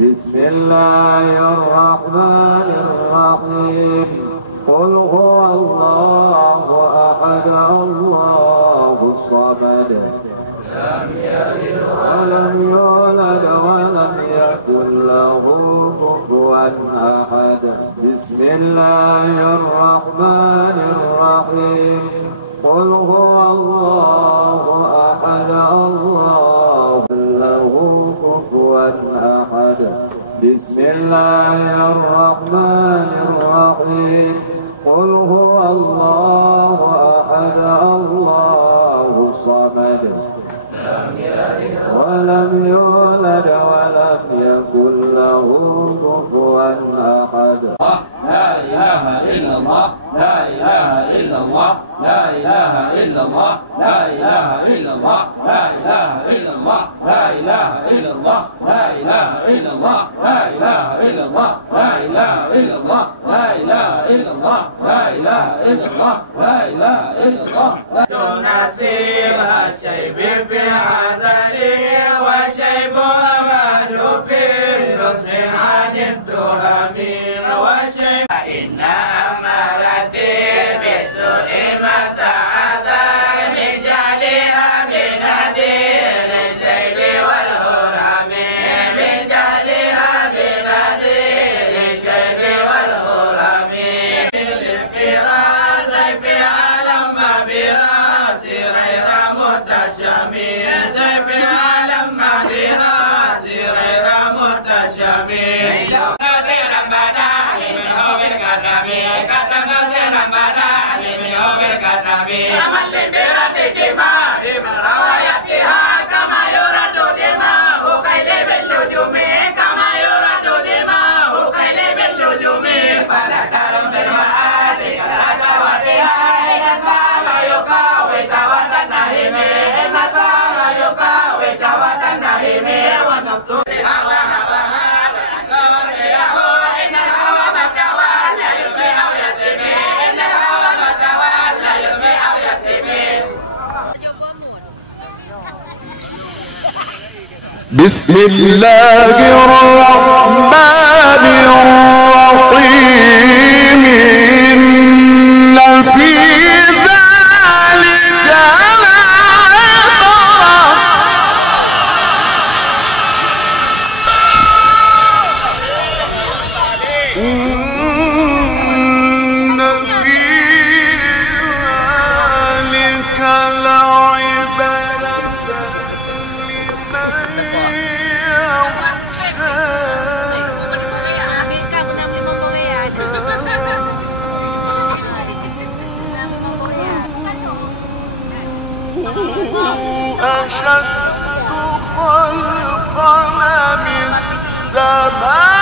بسم الله الرحمن الرحيم. قل هو الله أحد الله الصمد. لم يلد ولم يولد ولم يكن له كفوا أحد. بسم الله الرحمن الرحيم. قل هو الله أحد الله له كفوا أحد. بسم الله الرحمن الرحيم. قل هو الله أحد الله الصمد. لم يلد ولم يولد ولم يكن له كفوا أحد. لا إله إلا الله لا إله إلا الله لا إله إلا الله لا إله إلا الله لا إله إلا الله لا إله إلا الله لا إله إلا الله لا إله إلا الله لا إله إلا الله لا إله إلا الله لا إله إلا الله لا إله إلا الله. نسير الشيب في عدله وشيب أمد في الحسن عن التهم وشيب إن أمرتي بالسوء ما تعذر من جهلها من نذير الشيب والهرم من جهلها من نذير الشيب والهرم بالقراءة في عالم ما براس غير متشمي سيف العالم ما براس غير متشمي نصيرا بداني منه بالكتم كتم نصيرا بداني منه بالكتم أمل برد الجمال من روايتها كما يرد دماء خيل باللجوم كما يرد دماء خيل باللجوم فلا ترم بالمآسي كسر شواتها إن الطعم يقاوي شوات النهيم بسم الله الرحمن الرحيم إن في ذلك أشد خلقا من السماء